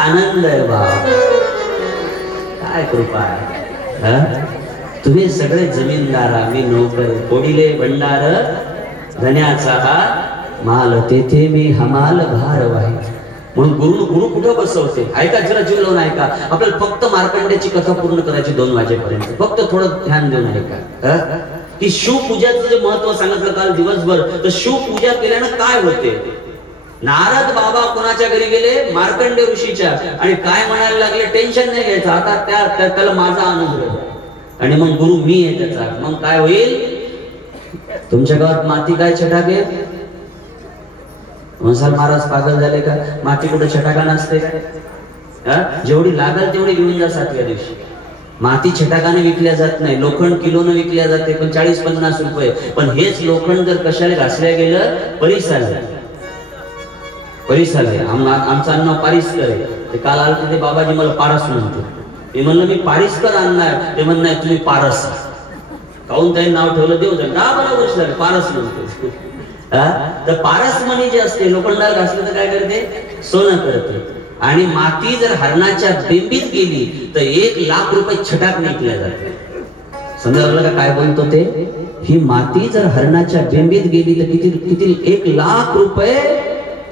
आनंद आहे बाप, काय कृपा आहे. तुम्ही सगळे जमीनदार, आम्ही नोकर. कोडिले भंडार धन्याचा हा माल, तेथे मी हमाल भार वाही. म्हणून गुरु कुठं बसवते. ऐका जरा जीव लावून ऐका. आपल्याला फक्त मार्कंड्याची कथा पूर्ण करायची 2 वाजेपर्यंत. फक्त थोडं ध्यान देऊन ऐका की शिवपूजाचं जे महत्व सांगितलं काल दिवसभर. तर शिवपूजा केल्यानं काय होते. नारद बाबा कोणाच्या घरी गेले, मार्कंडे ऋषीच्या, आणि काय म्हणायला लागले, टेन्शन नाही घ्यायचं, आता त्याला माझा अनुभव. आणि मग गुरु मी आहे त्याचा. मग काय होईल, तुमच्या गावात माती काय छटाके. म्हणसाल महाराज पागल झाले का, माती कुठे छटाका नसते का. जेवढी लागल तेवढी घेऊन जा 7व्या दिवशी. माती छटाकाने विकल्या जात नाही, लोखंड किलोने विकल्या जाते, पण 40-50 रुपये. पण हेच लोखंड जर कशाला घासल्या गेलं, परिसाला आमचं नाव पारिसकर आहे. ते काल आलं ते बाबाजी मला पारस म्हणतो. मी म्हणलं मी पारिसकर आणणार, ते म्हणणं नाही तुम्ही पारस. काहून त्यांनी नाव ठेवलं देऊ दे 10-12 वर्ष झाले पारस म्हणतो. तर पारसमणी जे असते लोखंडाला घासलं तर काय करते, सोनं करते. आणि माती जर हरणाच्या बेंबीत गेली तर 1 लाख रुपये छटाक विकल्या जाते. समजलं का काय बोलतो ते. ही माती जर हरणाच्या बेंबीत गेली तर किती 1 लाख रुपये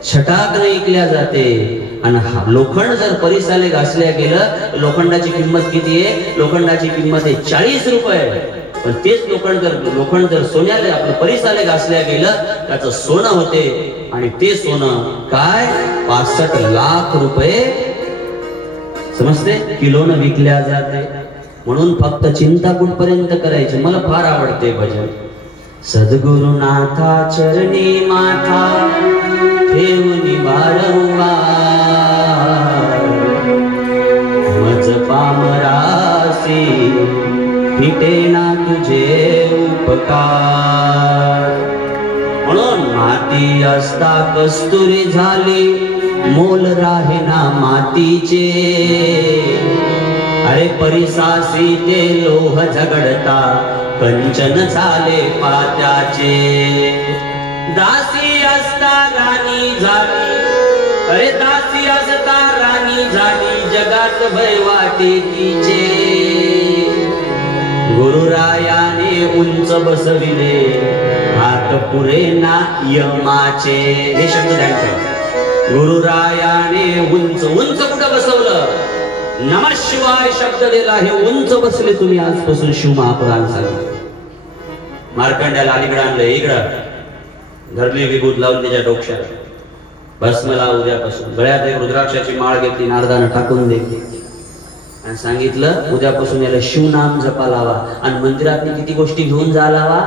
छटाक विकल्या जाते. आणि लोखंड जर परिसाले घासल्या गेलं, लोखंडाची किंमत किती आहे, लोखंडाची किंमत आहे 40 रुपये. पण तेच लोखंड जर सोन्याला आपलं परिसाले घासल्या गेलं, त्याचं सोनं होते. आणि ते सोनं काय 65 लाख रुपये समजते किलोनं विकल्या जाते. म्हणून फक्त चिंता कुठपर्यंत करायची. मला फार आवडते भजन. सद्गुरुनाथा चरणी माथा ठेवनी वारंवार, मज पामरासी फिटेना तुझे उपकार. म्हणून माती असता कस्तुरी झाली, मोल राहे ना मातीचे. अरे परिसासी ते लोह झगडता, कंचन झाले पात्याचे. दासी असता राणी झाली, अरे दासी असता राणी झाली, जगात भय वाटे तिचे. गुरुरायाने उंच बसविले, हात पुरे ना यमाचे. हे शब्द ध्यान ठेवा. गुरुरायाने उंच कुठं बसवलं, नमः शिवाय शब्द दिला. हे उंच बसले तुम्ही आजपासून शिव महापुरांसाठी. मार्कंड्याला अलीकडे आणलं, इकडं धरली विभूत लावून त्याच्या डोक्याला भस्म लाव. उद्यापासून गळ्यात एक रुद्राक्षाची माळ घेतली, नारदानं टाकून दिली आणि सांगितलं उद्यापासून याला शिवनाम जपा लावा. आणि मंदिरात किती गोष्टी घेऊन जा लावा,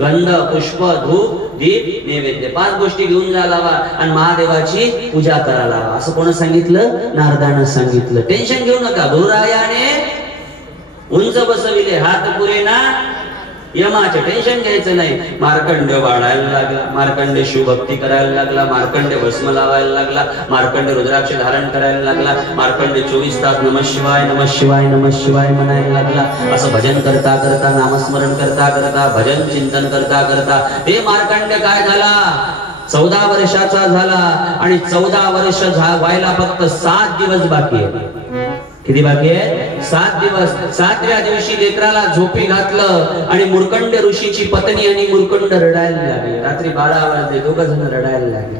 गंध पुष्प धूप दीप नैवेद्य 5 गोष्टी घेऊन जा लावा आणि महादेवाची पूजा करा लावा. असं कोण सांगितलं? नारदानं सांगितलं. टेन्शन घेऊ नका, गुरुरायाने उंच बसविले हात पुरे ना यमाचे, टेन्शन घ्यायचं नाही. मार्कंड वाढायला लागला, मार्कंड शिवभक्ती करायला लागला, मार्कंड भस्म लावायला लागला, मार्कंड रुद्राक्ष धारण करायला लागला, मार्कंड 24 तास नमः शिवाय नमः शिवाय नमः शिवाय म्हणायला लागला. असं भजन करता करता, नामस्मरण करता करता, भजन चिंतन करता करता ते मार्कंड काय झाला? 14 वर्षाचा झाला. आणि 14 वर्ष व्हायला फक्त 7 दिवस बाकी आहे. किती बाकी आहे? 7 दिवस. 7व्या दिवशी लेकराला झोपी घातलं आणि मुरकंड ऋषीची पत्नी आणि मुरकंड रडायला लागले. रात्री 12 वाजले, दोघं जण रडायला लागले.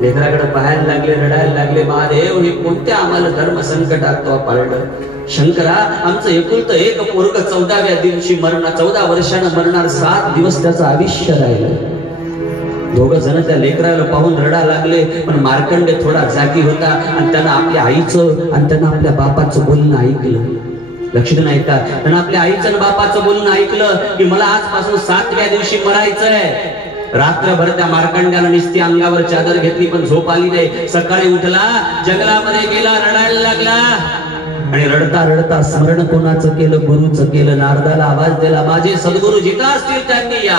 लेकराकडे पाहायला लागले, रडायला लागले. महादेव, हे कोणत्या आम्हाला धर्म संकटात तो पाळलं? शंकरा, आमचं एकुलतं एक पोरग 14व्या दिवशी मरणार, 14 वर्षानं मरणार, 7 दिवस त्याचं आयुष्य राहिलं. दोघं जण त्या लेकराला पाहून रडा लागले. पण मार्कंड थोडा जागी होता आणि त्यानं आपल्या आईचं आणि त्यानं आपल्या बापाचं बोलणं ऐकलं. लक्षात नाही का? त्यानं आपल्या आईचं आणि बापाचं बोलणं ऐकलं की मला आजपासून 7व्या दिवशी मरायचंय. रात्रभर त्या मार्कंड्याला निस्ती अंगावर चादर घेतली पण झोप आली नाही. सकाळी उठला, जंगलामध्ये गेला, रडायला लागला आणि रडता रडता स्मरण कोणाचं केलं? गुरुचं केलं. नारदाला आवाज दिला, माझे सद्गुरु जिथं असतील त्यांनी या.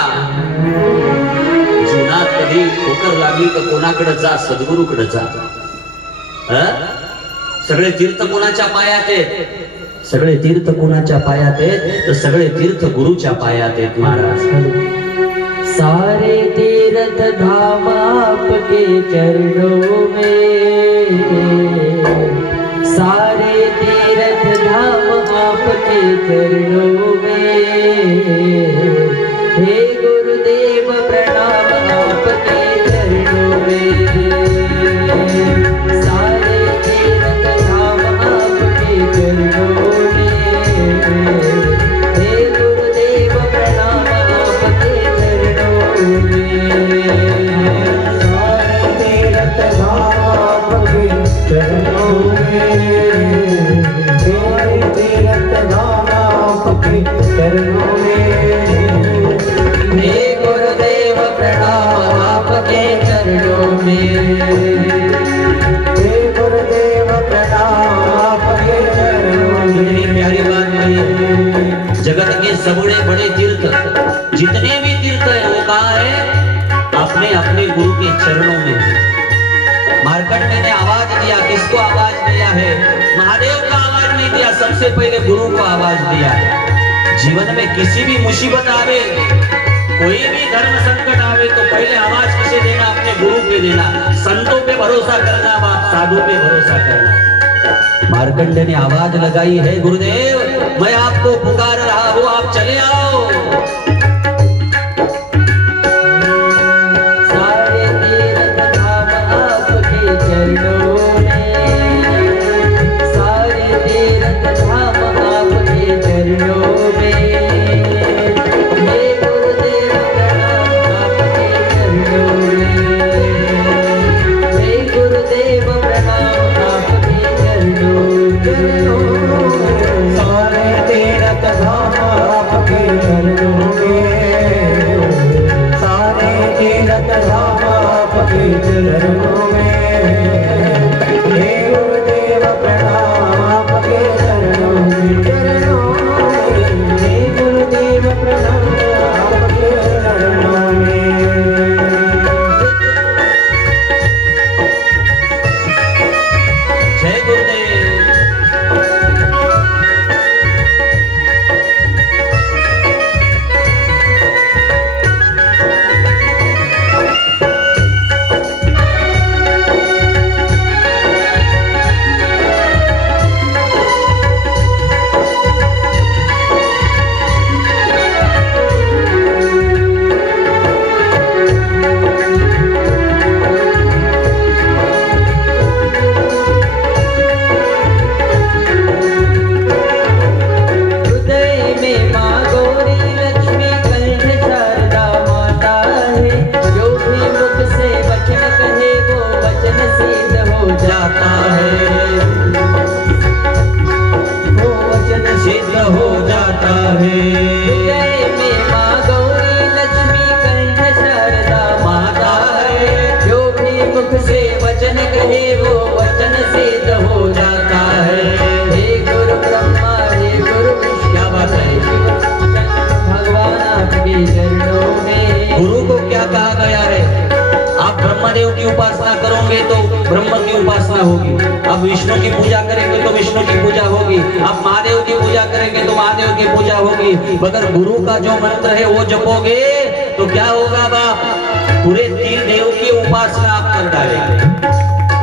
जीवनात कधी ठोकर लागली तर कोणाकडे जा? सद्गुरूकडे जा. सगळे तीर्थ कोणाच्या पायात आहेत? सगळे तीर्थ कोणाच्या पायात आहेत? तर सगळे तीर्थ गुरुच्या पायात आहेत महाराज. सारे तीर्थ धाम आपके चरणों में, सारे तीर्थ धाम आपके चरणों में, हे गुरुदेव प्रणाम आपके चरणों में, सारे तीर्थ धाम आपके चरणों में, हे गुरुदेव प्रणाम आपके चरणों में, सारे तीर्थ धाम आपके चरणों में, सारे तीर्थ धाम आपके चरणों में, हे गुरुदेव प्रणाम आपके चरणों में, हे गुरुदेव प्रणाम आपके चरणों में। प्यारी बात है, जगत के सबसे बड़े तीर्थ जितने भी तीर्थ है वो कहाँ है? अपने अपने गुरु के चरणों में। मार्कंड ने आवाज दिया, किसको आवाज दिया है? महादेव का आवाज नहीं दिया, सबसे पहले गुरु को आवाज दिया। जीवन में किसी भी मुसीबत आवे, कोई भी धर्म संकट आवे तो पहले आवाज किसे देना? अपने गुरु पे देना। संतों पे भरोसा करना, बाप साधु पे भरोसा करना। मार्कंड ने आवाज लगाई है, गुरुदेव मैं आपको पुकार रहा हूँ, आप चले आओ। सारे तीर्थ धाम आपके चरणों में, सारे तीर्थ धाम आपके चरणों में, हे गुरुदेव प्रणाम आपके चरणों में, हे गुरुदेव प्रणाम आपके चरणों में, सारे तीर्थ धाम आपके चरणों में, सारे तीर्थ धाम आपके चरणों में, हे गुरुदेव प्रणाम आपके चरणों में, हे गुरुदेव प्रणाम आपके चरणों में। जय गुरुदेव। ब्रह्मदेव की उपासना करोगे तो ब्रह्म की उपासना होगी, अब विष्णु की पूजा करेंगे तो विष्णु की पूजा होगी, अब महादेव की पूजा करेंगे तो महादेव की पूजा होगी। मगर गुरु का जो मंत्र है वो जपोगे तो क्या होगा बाप, पूरे 3 देव की उपासना आप कर डालेंगे।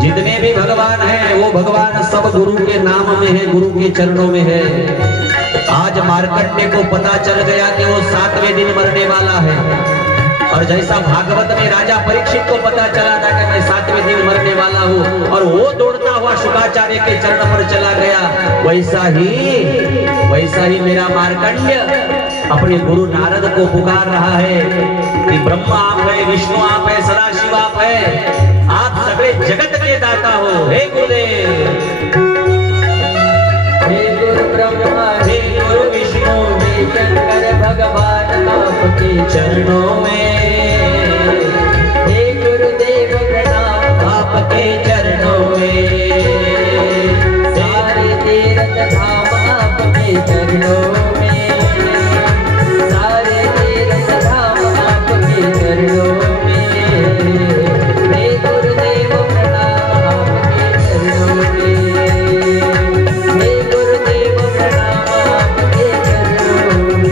जितने भी भगवान हैं वो भगवान सब गुरु के नाम में है, गुरु के चरणों में है। आज मार्कंडेय को पता चल गया कि वो 7वें दिन मरने वाला है, और जैसा भागवत में राजा परीक्षित को पता चला था कि मैं 7वें दिन मरने वाला हूँ और वो दौड़ता हुआ शुक्राचार्य के चरण पर चला गया, वैसा ही मेरा मार्कंडेय अपने गुरु नारद को पुकार रहा है कि ब्रह्मा आप है, विष्णु आप है, सदाशिव आप है, आप सभी जगत के दाता हो। हे गुरुदेव, हे गुरु ब्रह्मा, हे गुरु विष्णु, हे शंकर भगवान आपके चरणों में, हे गुरुदेव प्रणाम आपके चरणों में, सारे तीर्थ धाम आपके चरणों में, सारे तीर्थ धाम आपके चरणों में, हे गुरुदेव प्रणाम आपके चरणों में, हे गुरुदेव प्रणाम आपके चरणों में।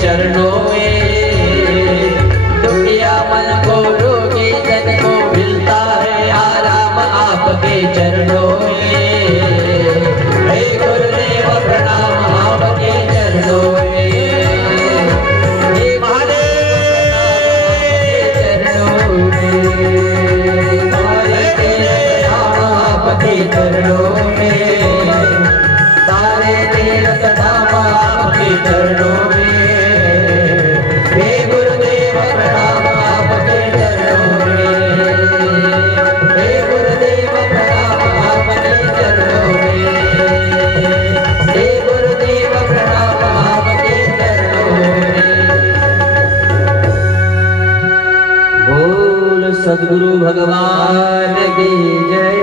चरणों में, दुखिया मन को रोगी जन को मिलता है आराम आपके चरणों में। हे गुरुदेव प्रणाम आपके चरणों में, हे महादेव चरणों में, आपके चरणों में, सारे तीर्थ धाम आपके चरणों में। सद्गुरु भगवान की जय।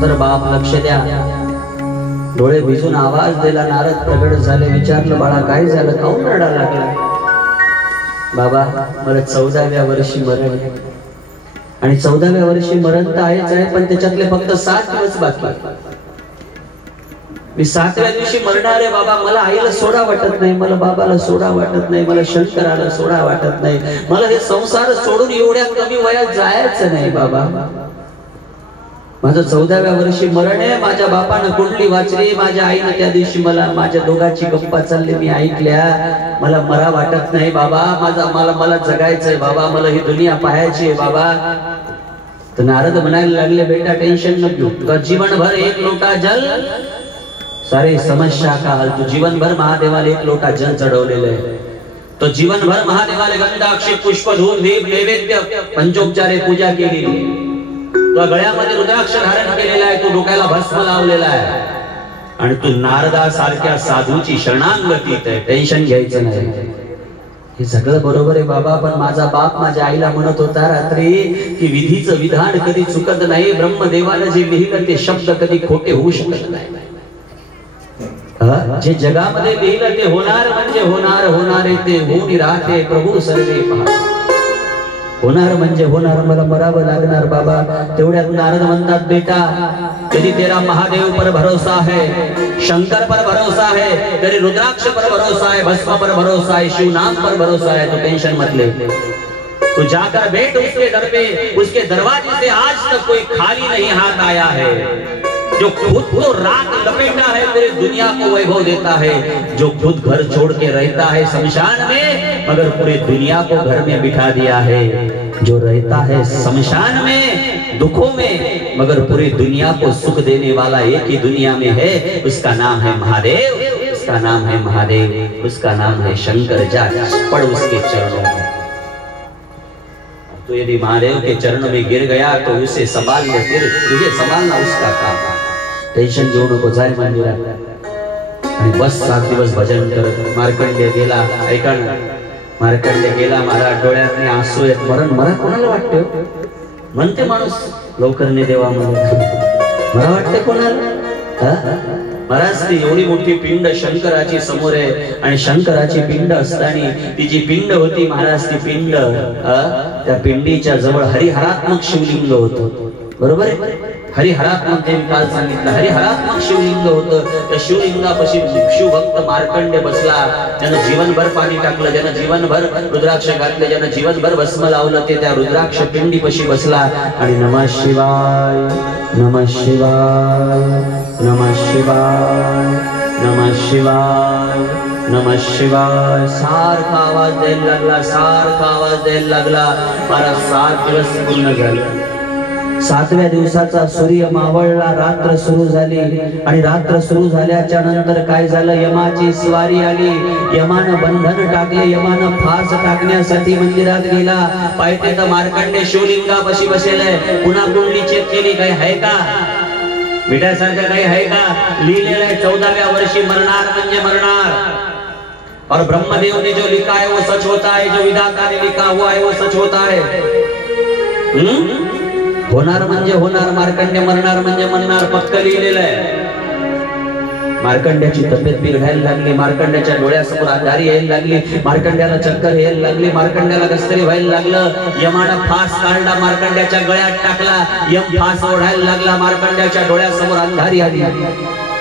तर बाप लक्ष द्या, डोळे भिजून आवाज दिला, नारद प्रगट झाले, विचारलं बाळा काय झालं, काऊन रडा लागला? बाबा मला 14व्या वर्षी मरण, आणि 14व्या वर्षी मरण तर आहेच आहे, पण त्याच्यातले फक्त 7 दिवस बाकी. मी 7व्या दिवशी मरणार आहे बाबा, मला आईला सोडा वाटत नाही, मला बाबाला सोडा वाटत नाही, मला शंकराला सोडा वाटत नाही, मला हे संसार सोडून एवढ्या कमी वयात जायचं नाही बाबा. माझं 14व्या वर्षी मरण आहे. माझ्या बापानं कुंडली वाचली, माझ्या आईनं त्या दिवशी मला, माझ्या दोघांची गप्पा चालली मी ऐकल्या, मला मरा वाटत नाही बाबा, मला जगायचंय बाबा, मला ही दुनिया पाहायची आहे बाबा. तर नारद म्हणायला लागले, बेटा टेन्शन नको घेऊ, जीवनभर 1 लोटा जल सारे समस्या का हल. तू जीवनभर महादेवाला 1 लोटा जल चढवलेलं आहे, तो जीवनभर महादेवाला गंधाक्षी पुष्प धूप दीप नैवेद्य पंचोपचारे पूजा केलेली, तो गळ्यामध्ये रुद्राक्ष धारण केलेला आहे, तो डोक्याला भस्म लावलेला आहे, आणि तू नारदासारख्या साधूची शरणागतीत आहे. टेन्शन घ्यायचं नाही, हे सगळं बरोबर आहे बाबा, पण माझा बाप माझ्या आईला म्हणत होता रात्री की विधीचं विधान कधी चुकत नाही, ब्रह्मदेवानं जे लिहिलं ते शब्द कधी खोटे होऊ शकत नाही. जे जगामध्ये लिहिलं ते होणार म्हणजे होणार, होणारे ते होऊन राहते प्रभू सर्वे पहा. होणार म्हणजे होणार, मला मरावं लागणार बाबा. तेवढ्यात नारद म्हणतात बेटा यदि तेरा महादेव पर भरोसा है, शंकर पर भरोसा है, तेरे रुद्राक्ष पर भरोसा है, भस्म पर भरोसा है, शिव नाम पर भरोसा है, तो टेंशन मत ले. तो जाकर बैठ उसके दर पे, उसके दरवाजे से आज तक कोई खाली नहीं हाथ आया है. जो खुद को रात लपेटा है पूरी दुनिया को वैभव देता है. जो खुद घर छोड़ के रहता है शमशान में मगर पूरी दुनिया को घर में बिठा दिया है. जो रहता है शमशान में दुखों में मगर पूरी दुनिया को सुख देने वाला एक ही दुनिया में है, उसका नाम है महादेव, उसका नाम है महादेव, उसका नाम है शंकर. जा पढ़ उसके चरणों में. तो यदि महादेव के चरणों में गिर गया तो उसे संभाल ले, फिर तुझे संभालना उसका काम. टेन्शन घेऊ नको, जाय मंदिरात आणि बस 7 दिवस भजन करत. मार्कंडेय गेला, ऐका ना, मार्कंडेय गेला, महाराज डोळ्यातनी आंसू आहेत. मरण कोणाला वाटतं? म्हणते माणूस लवकर ने देवा म्हणून. मला वाटते कोणाला? महाराज ती एवढी मोठी पिंड शंकराची समोर आहे आणि शंकराची पिंड असताना ती जी पिंड होती महाराज, ती पिंड त्या पिंडीच्या जवळ हरिहरात्मक शिवलिंग होतं. बरोबर आहे? हरिहरात्मक त्यांनी काल सांगितलं, हरिहरात्मक शिवलिंग होतं. त्या शिवलिंगापाशी शिवभक्त मार्कंडेय बसला. ज्यानं जीवनभर पाणी टाकलं, ज्यानं जीवनभर रुद्राक्ष घातले, ज्यानं जीवनभर भस्म लावलं, ते त्या रुद्राक्ष पिंडीपाशी बसला आणि नमः शिवाय, नमः शिवाय, नमः शिवाय, नमः शिवाय, नमः शिवाय सारखा आवाज द्यायला लागला, सारखा आवाज द्यायला लागला. मला 7 दिवस पूर्ण झाले. 7व्या दिवसाचा सूर्य मावळला, रात्र सुरू झाली आणि रात्र सुरू झाल्याच्या नंतर काय झालं? यमाची स्वारी आली. यमानं बंधन टाकले, यमानं फास टाकण्यासाठी मंदिरात गेला. पायते तर मार्कंडेय शिवलिंगापाशी बसेलाय. पुन्हा कुंडली चेक केली, काही आहे का? मिठासारखं काही आहे का? लिहिलेलं आहे 14व्या वर्षी मरणार म्हणजे मरणार. और ब्रह्मदेव ने जो लिखा है वो सच होता है, जो विधाता ने लिखा हुआ है वो सच होता है. होणार म्हणजे होणार, मार्कंडेय मरणार म्हणजे मरणार, पक्क लिहिलेलं आहे. मार्कंड्याची तब्येत बिघडायला लागली, मार्कंड्याच्या डोळ्यासमोर अंधारी यायला लागली, मार्कंड्याला चक्कर यायला लागली, मार्कंड्याला कसतरी व्हायला लागलं. यमानं फास काढला, मार्कंड्याच्या गळ्यात टाकला. यम फास ओढायला लागला, मार्कंड्याच्या डोळ्यासमोर अंधारी आली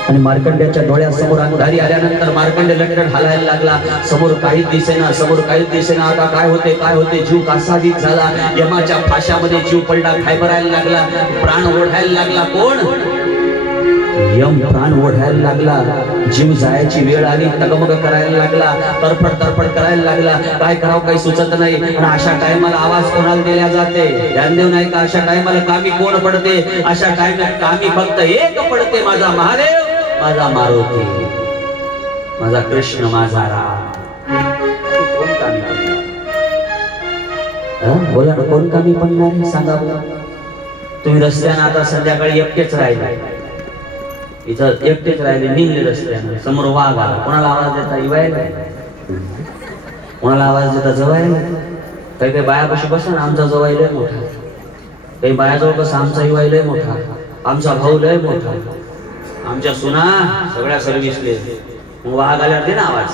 आणि मार्कंड्याच्या डोळ्यासमोर अंधारी आल्यानंतर मार्कंडेय लटकत हालायला लागला. समोर काहीच दिसेना, समोर काहीच दिसेना. आता काय होते, काय होते? जीव कासावीस झाला. यमाच्या फाशामध्ये जीव पडला, खायबरायला लागला, प्राण ओढायला लागला. कोण? यम प्राण ओढायला लागला. जीव जायची वेळ आली, तगमग करायला लागला, तरफड तरफड करायला लागला. काय करावं काही सुचत नाही. आणि अशा टायमाला आवाज कोणाला दिला जाते? ध्यानदेव नाही का? अशा टायमाला कामी कोण पडते? अशा टायमाला कामी फक्त एक पडते, माझा महादेव, माझा मारुती, माझा कृष्ण, माझा राम. कोण कामी पडणार? बोला ना, कोण कामी पडणार सांगा बघा. तुम्ही रस्त्यानं आता संध्याकाळी एकटेच राहिले, इथं एकटेच राहिले, निघले रस्त्यानं, समोर वाघ आला. कोणाला आवाज देता? इवायला. कोणाला आवाज देता? जवायला. काही काही बायापाशी बसा ना, आमचा जवाई लय मोठा. काही बायाजवळ बसा, आमचा इवाई लय मोठा, आमचा भाऊ लय मोठा, आमच्या सुना सगळ्या सर्विसले. मग वाघ आल्यावर दे ना आवाज.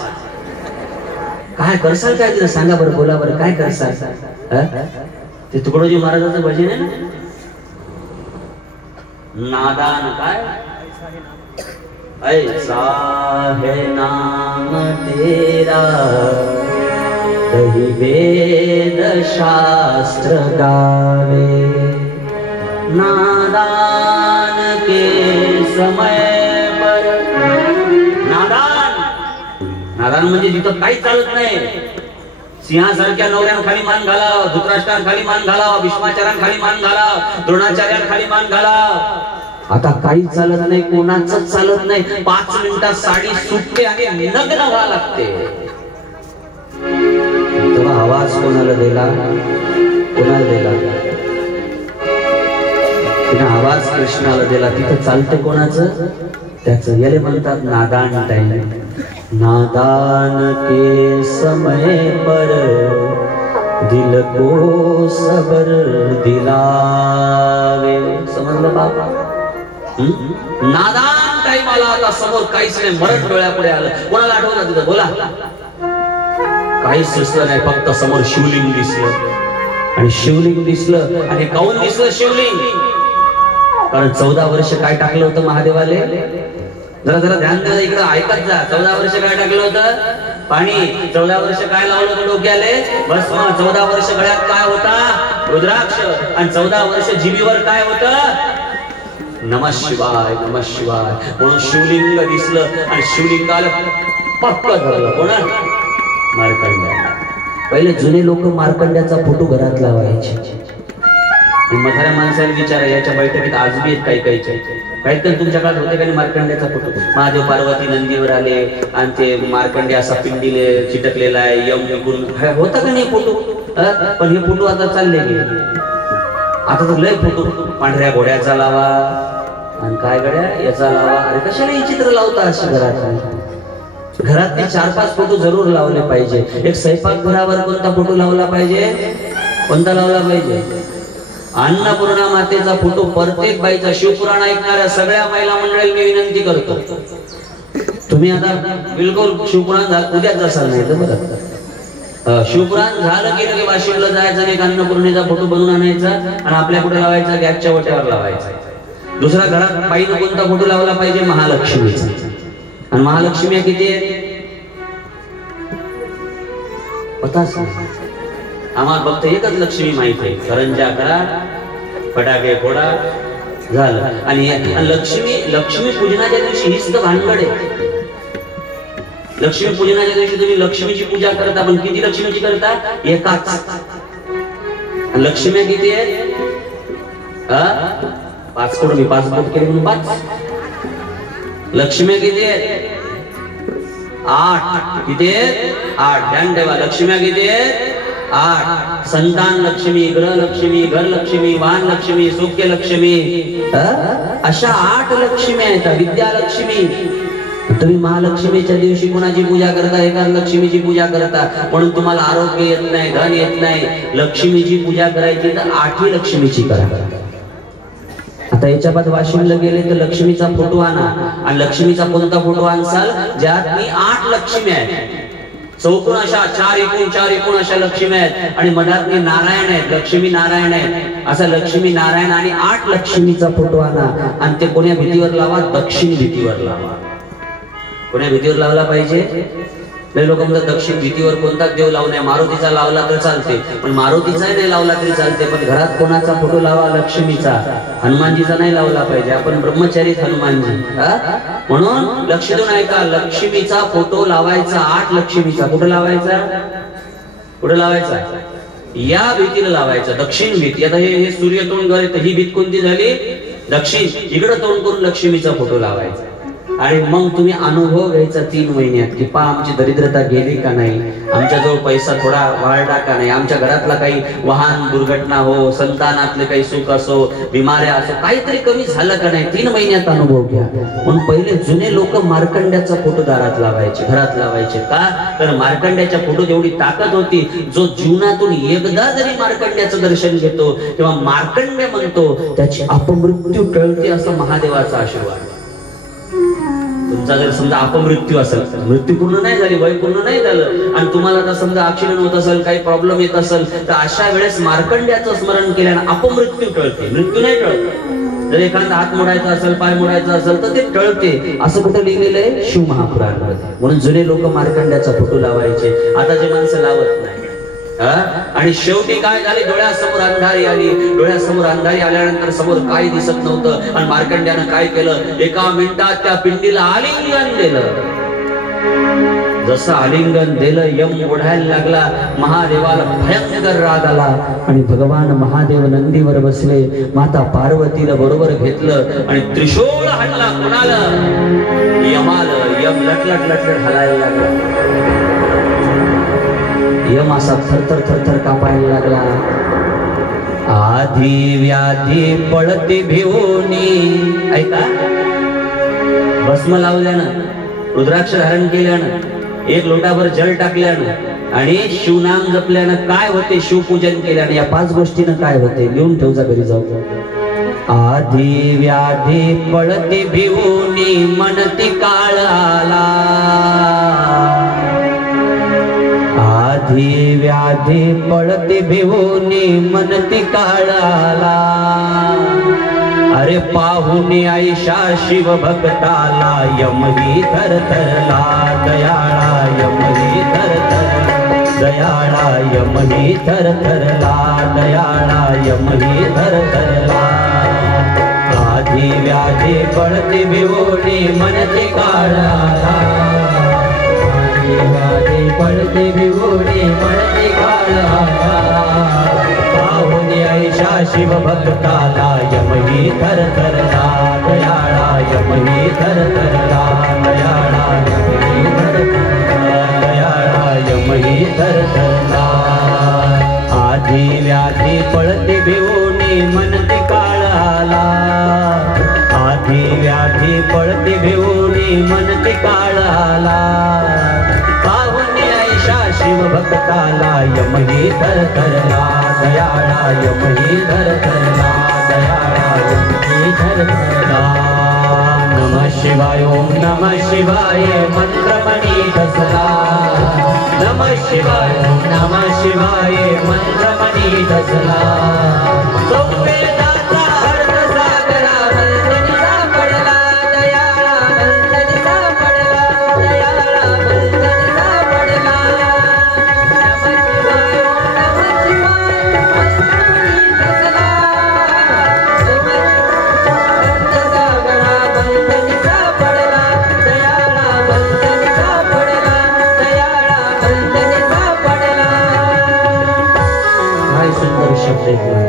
काय करसाल? काय तिला सांगा बरं, बोला बरं, काय करसाल? ते तुकडोजी महाराजांचं भजन आहे ना, नादान काय ऐसा है नाम तेरा, कही वेद शास्त्र गावे, नादान के समय पर. नादान म्हणजे जिथं काही चालत नाही. सिंहासारख्या नवऱ्यांखाली मान घालाव, धृतराष्ट्रांखाली मान घालाव, भीष्माचार्यांखाली मान घालाव, द्रोणाचार्यांखाली मान घालाव. आता काहीच चालत नाही, कोणाचंच चालत नाही. 5 मिनिटात साडी सुटते आणि नग्न व्हावं लागते. तेव्हा आवाज कोणाला दिला? कोणाला दिला? तिने आवाज कृष्णाला दिला. तिथं चालतं कोणाचं? त्याचं. याले म्हणतात नादान टाइम. नादान के समय पर दिल को सबर दिलावे. समजलं बाबा? नादान टाइम आला आता समोर काहीच नाही, मरण डोळ्यापुढे आलं. कोणाला आठवलं तिथं बोला? काहीच दिसलं नाही, फक्त समोर शिवलिंग दिसलं. आणि शिवलिंग दिसलं आणि काऊन दिसलं शिवलिंग? कारण 14 वर्ष काय टाकलं होतं महादेवाले? जरा जरा ध्यान द्या इकडं, ऐकत जा. 14 वर्ष काय टाकलं होतं? पाणी. 14 वर्ष काय लावलं होतं डोक्याले? भस्म. 14 वर्ष गळ्यात काय होता? रुद्राक्ष. आणि 14 वर्ष जिभेवर काय होतं? नमः शिवाय, नमः शिवाय. म्हणून शिवलिंग दिसलं आणि शिवलिंगाला पक्क धरलं. कोणा? मार्कंड्या. पहिले जुने लोक मार्कंड्याचा फोटो घरात लावायचे. म्हाताऱ्या माणसाला विचारा, याच्या बैठकीत आज बी काही काही तुमच्या काळात होते का मार्कंड्याचा फोटो? महादेव पार्वती नंदीवर आले आणि ते मार्कंडे असा पिंडीले चिटकलेला आहे, यम निघून होता का नाही फोटो? पण हे फोटो आता चालले गेले. आता तर लय फोटो, पांढऱ्या घोड्याचा लावा आणि काय गड्या याचा लावा. अरे कशाला हे चित्र लावता अशी घरात? घरात ते 4-5 फोटो जरूर लावले पाहिजे. एक स्वयंपाक घरावर कोणता फोटो लावला पाहिजे? कोणता लावला पाहिजे? अन्नपूर्णा मातेचा फोटो प्रत्येक बाईचा. शिवपुराण ऐकणाऱ्या सगळ्या महिला मंडळी मी विनंती करतो, तुम्ही आता बिलकुल शिवपुराण उद्याच असाल नाही तर बघा. शिवपुराण झालं की वाशिमला जायचं आणि अन्नपूर्णेचा फोटो बनवून आणायचा आणि आपल्या कुठे लावायचा? गॅसच्या वट्यावर लावायचा. दुसरा घरात बाईनं कोणता फोटो लावला पाहिजे? महालक्ष्मीचा. आणि महालक्ष्मी किती आहे? आम्हाला फक्त एकच लक्ष्मी माहित आहे, करंजा करा, फटाके फोडा, झालं. आणि लक्ष्मी पूजनाच्या दिवशी हीच तर भानगड आहे. लक्ष्मी पूजनाच्या दिवशी तुम्ही लक्ष्मीची पूजा करता, पण किती लक्ष्मीची करता? एकाच. लक्ष्मी किती आहेत? 5 कोटी. 5 बोट केले म्हणून 5. लक्ष्मी किती आहेत? 8. किती आहेत? 8. ध्यान ठेवा. लक्ष्मी किती आहेत? 8. संतान लक्ष्मी, ग्रह लक्ष्मी, घर लक्ष्मी, वाहन लक्ष्मी, सौख्य लक्ष्मी, अशा 8 लक्ष्मी आहेत. विद्या लक्ष्मी. तुम्ही महालक्ष्मीच्या दिवशी कोणाची पूजा करता? एकाच लक्ष्मीची पूजा करता. म्हणून तुम्हाला आरोग्य येत नाही, धन येत नाही. लक्ष्मीची पूजा करायची तर 8ही लक्ष्मीची करा. आता याच्या बाद वाशिमला गेले तर लक्ष्मीचा फोटो आणा. आणि लक्ष्मीचा कोणता फोटो आणसाल? ज्यात मी 8 लक्ष्मी आहेत. चौकोन अशा 4 एकूण अशा लक्ष्मी आहेत आणि मधात नारायण आहेत. लक्ष्मी नारायण आहेत. असा लक्ष्मी नारायण आणि 8 लक्ष्मीचा फोटो आणा आणि ते कोण्या भीतीवर लावा? दक्षिण भीतीवर लावा. कोण्या भीतीवर लावला पाहिजे? लोक म्हणतात दक्षिण भीतीवर कोणता देव लावू नये. मारुतीचा लावला तर चालते, पण मारुतीचा नाही लावला तरी चालते. पण घरात कोणाचा फोटो लावा? लक्ष्मीचा. हनुमानजीचा नाही लावला पाहिजे. आपण ब्रह्मचारीच हनुमानजी. म्हणून लक्ष देऊन ऐका, लक्ष्मीचा फोटो लावायचा. 8 लक्ष्मीचा फोटो लावायचा. कुठे लावायचा? या भीतीला लावायचा, दक्षिण भीती. आता हे सूर्य तोंड घर येतं, ही भीत कोणती झाली? दक्षिण. इकडे तोंड करून लक्ष्मीचा फोटो लावायचा. आणि मग तुम्ही अनुभव घ्यायचा 3 महिन्यात की पा आमची दरिद्रता गेली का नाही, आमच्याजवळ पैसा थोडा वाढला का नाही, आमच्या घरातला काही वाहन दुर्घटना हो, संतानातले काही सुख असो, बिमाऱ्या असो, काहीतरी कमी झालं का नाही. 3 महिन्यात अनुभव घ्या. म्हणून पहिले जुने लोक मार्कंड्याचा फोटो दारात लावायचे, घरात लावायचे. का? तर मार्कंड्याच्या फोटोत एवढी ताकद होती, जो जीवनातून एकदा जरी मार्कंड्याचं दर्शन घेतो तेव्हा मार्कंड्य म्हणतो त्याची अपमृत्यू टळते, असं महादेवाचा आशीर्वाद. तुमचा जर समजा अपमृत्यू असेल, मृत्यू पूर्ण नाही झाली, वय पूर्ण नाही झालं आणि तुम्हाला आता समजा ऍक्सिडेंट होत असेल, काही प्रॉब्लेम येत असेल, तर अशा वेळेस मार्कंड्याचं स्मरण केल्याने अपमृत्यू टळते, मृत्यू नाही टळत. जर एखादा हात मोडायचा असेल, पाय मोडायचा असेल तर ते टळते. असं कुठं लिहिलेलं आहे? शिव महापुराणामध्ये. म्हणून जुने लोक मार्कंड्याचा फोटो लावायचे. आताची माणसं लावत नाही. आणि शेवटी काय झाले? डोळ्यासमोर अंधारी आली. डोळ्यासमोर अंधारी आल्यानंतर समोर काही दिसत नव्हतं आणि मार्कंड्यानं काय केलं? 1 मिनिटात त्या पिंडीला आलिंगन दिलं. जसं आलिंगन दिलं, यम ओढायला लागला. महादेवाला भयंकर राग आला आणि भगवान महादेव नंदीवर बसले. माता पार्वतीला बरोबर घेतलं आणि त्रिशूळ हाणला. कोणाला? यमाला. यम लटलट लटलट हलायला लागला. यम असा थरथर थरथर कापायला लागला. आधी व्याधी पळती भिवूनी. ऐका, भस्म लावल्यानं, रुद्राक्ष धारण केल्यानं, 1 लोटाभर जल टाकल्यानं आणि शिवनाम जपल्यानं काय होते? शिवपूजन केल्यानं या 5 गोष्टीनं काय होते? लिहून ठेवजा घरी जाऊ. आधी व्याधी पळती भिवूनी म्हणती काळ आला, आधी व्याधी पळती भिवूनी म्हणती काळ आला, अरे पाहुनी आयशा शिव भक्ताला यमही थरथरला, दयाळा यमही थरथरला, दयाळा यमही थरथरला, दयाळा यमही थरथरला. आधी व्याधी पळती भिवूनी म्हणती काळ आला, आधी व्याधी पळती भिवूनी म्हणती काळ आला, पाहुनी आयशा शिव भक्ताला यमही थरथरला, दयाळा यमही थरथरला, दयाळा यमही थरथरला, दयाळा यमही थरथरला. आधी व्याधी पळती भिवूनी म्हणती काळ आला, आधी व्याधी पळती भिवूनी म्हणती काळ आला, पाहुनी आयशा शिव भक्ताला यमही थरथरला, दयाळा यमही थरथरला, दयाळा यमही थरथरला. नमः शिवाय ओम नमः शिवाय मंत्रमणी ठसला, नमः शिवाय ओम नमः शिवाय मंत्रमणी ठसला. सौवेदाचा अर्थ सागरा मंथनी सापडला, दयाळा मंथनी सापडला, दयाळा मंथनी सापडला. नमः शिवाय ओम नमः शिवाय मंत्रमणी ठसला, अर्थ सागरा मंथनी सापडला, दयाळा मंथनी सापडला, दयाळा मंथनी सापडला. काय सुंदर शब्द आहे.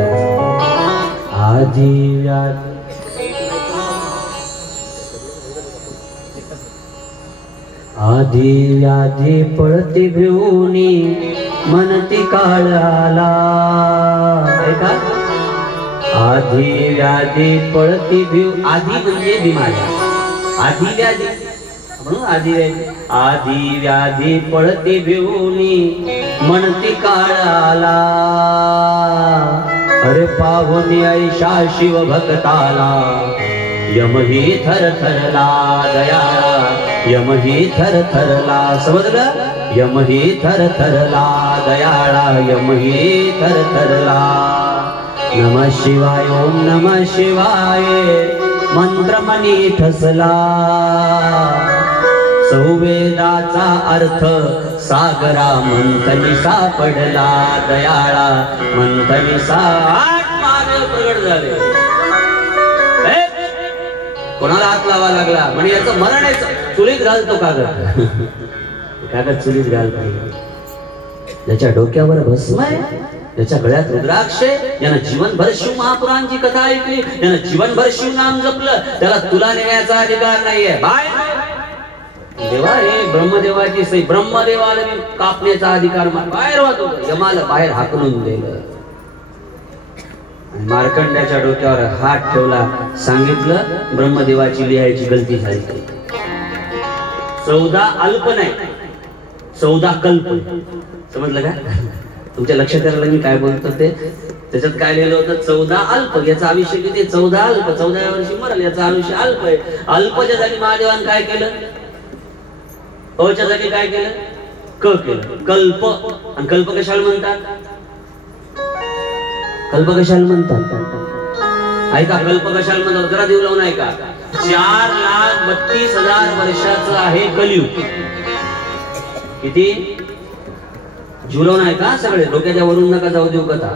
आधी व्याधी पळती भिवूनी म्हणती काळ आला, ऐका, आधी व्याधी पळती भिव, आधी म्हणजे बिमारी, आधी व्याधी म्हणून आधी व्याधी, आधी व्याधी पळती भिवूनी म्हणती काळ आला, अरे पाहुनी आयशा शिव भक्ताला यमही थरथरला, दयाळा यमही थरथरला. समजलं? यमही थरथरला, दयाळा यमही थरथरला. नमः शिवाय ओम नमः शिवाय मंत्रमणी ठसला, सौवेदाचा अर्थ सागरा मंथनी सापडला, दयाळा मंथनी प्रगट झाले. कोणाला हात लावा लागला म्हणजे याचं मरण आहे, चुलीत घालतो कागद, कागद चुलीत घालतो. ज्याच्या डोक्यावर भस्म आहे, ज्याच्या गळ्यात रुद्राक्ष आहे, ज्यानं जीवनभर शिव महापुरांची कथा ऐकली, ज्यानं जीवनभर शिव नाम जपलं, त्याला तुला नेण्याचा अधिकार नाहीये. बाय देवा, हे ब्रह्मदेवाची सही, ब्रह्मदेवाला कापण्याचा अधिकार बाहेर वाहतो, यमाला बाहेर हाकलून दिलं. मार्कंड्याच्या डोक्यावर हात ठेवला, सांगितलं ब्रह्मदेवाची लिहायची गलती झाली. 14 अल्प नाही, 14 कल्प. समजलं का? तुमच्या लक्षात आलं मी काय बोलतो ते? त्याच्यात काय लिहिलं होतं? 14 अल्प, याचं आयुष्य किती? 14 अल्प, 14व्या वर्षी मरल, याचं आयुष्य अल्प आहे. अल्पच्या जागी महादेवान काय केलं? अच्या जागी काय केलं? क केलं, कल्प. आणि कल्प कशाला म्हणतात? कल्प कशाला म्हणतात? ऐका, कल्प कशाला म्हणतात जरा देऊ लावून ऐका. 4,32,000 वर्षाचं आहे कलियुग. किती? जुलवून ऐका सगळे, डोक्याच्या वरून नका जाऊ देऊ कथा.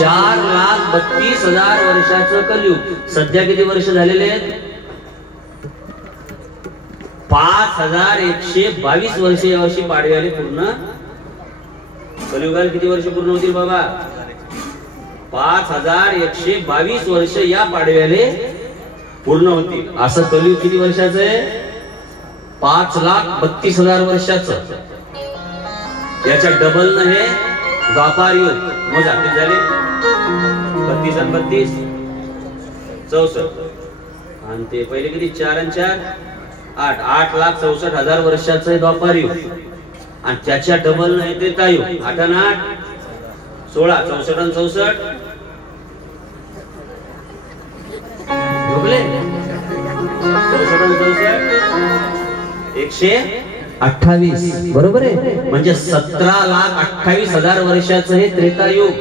4,32,000 वर्षाचं कलियुग. सध्या किती वर्ष झालेले आहेत? 5,122 वर्ष यावर्षी पाडव्याला पूर्ण. कलियुगाला किती वर्ष पूर्ण होतील बाबा? 5,122 वर्ष या पाडव्याले पूर्ण होतील. असं कलियुग किती वर्षाचं आहे? 5,32,000 वर्षाचं. याच्या डबल न हे द्वापार युग. मोजा किती झाले? 32 आणि 32 64. आणि ते पहिले किती? 4 आणि 4 8. 8,64,000 वर्षाचं आहे द्वापार युग. आणि त्याच्या डबल न हे त्रेतायुग. 8 आणि 8 16. 64 आणि 64 झोपले 128 बरोबर आहे. म्हणजे 17,28,000 वर्षाचं हे त्रेतायुग.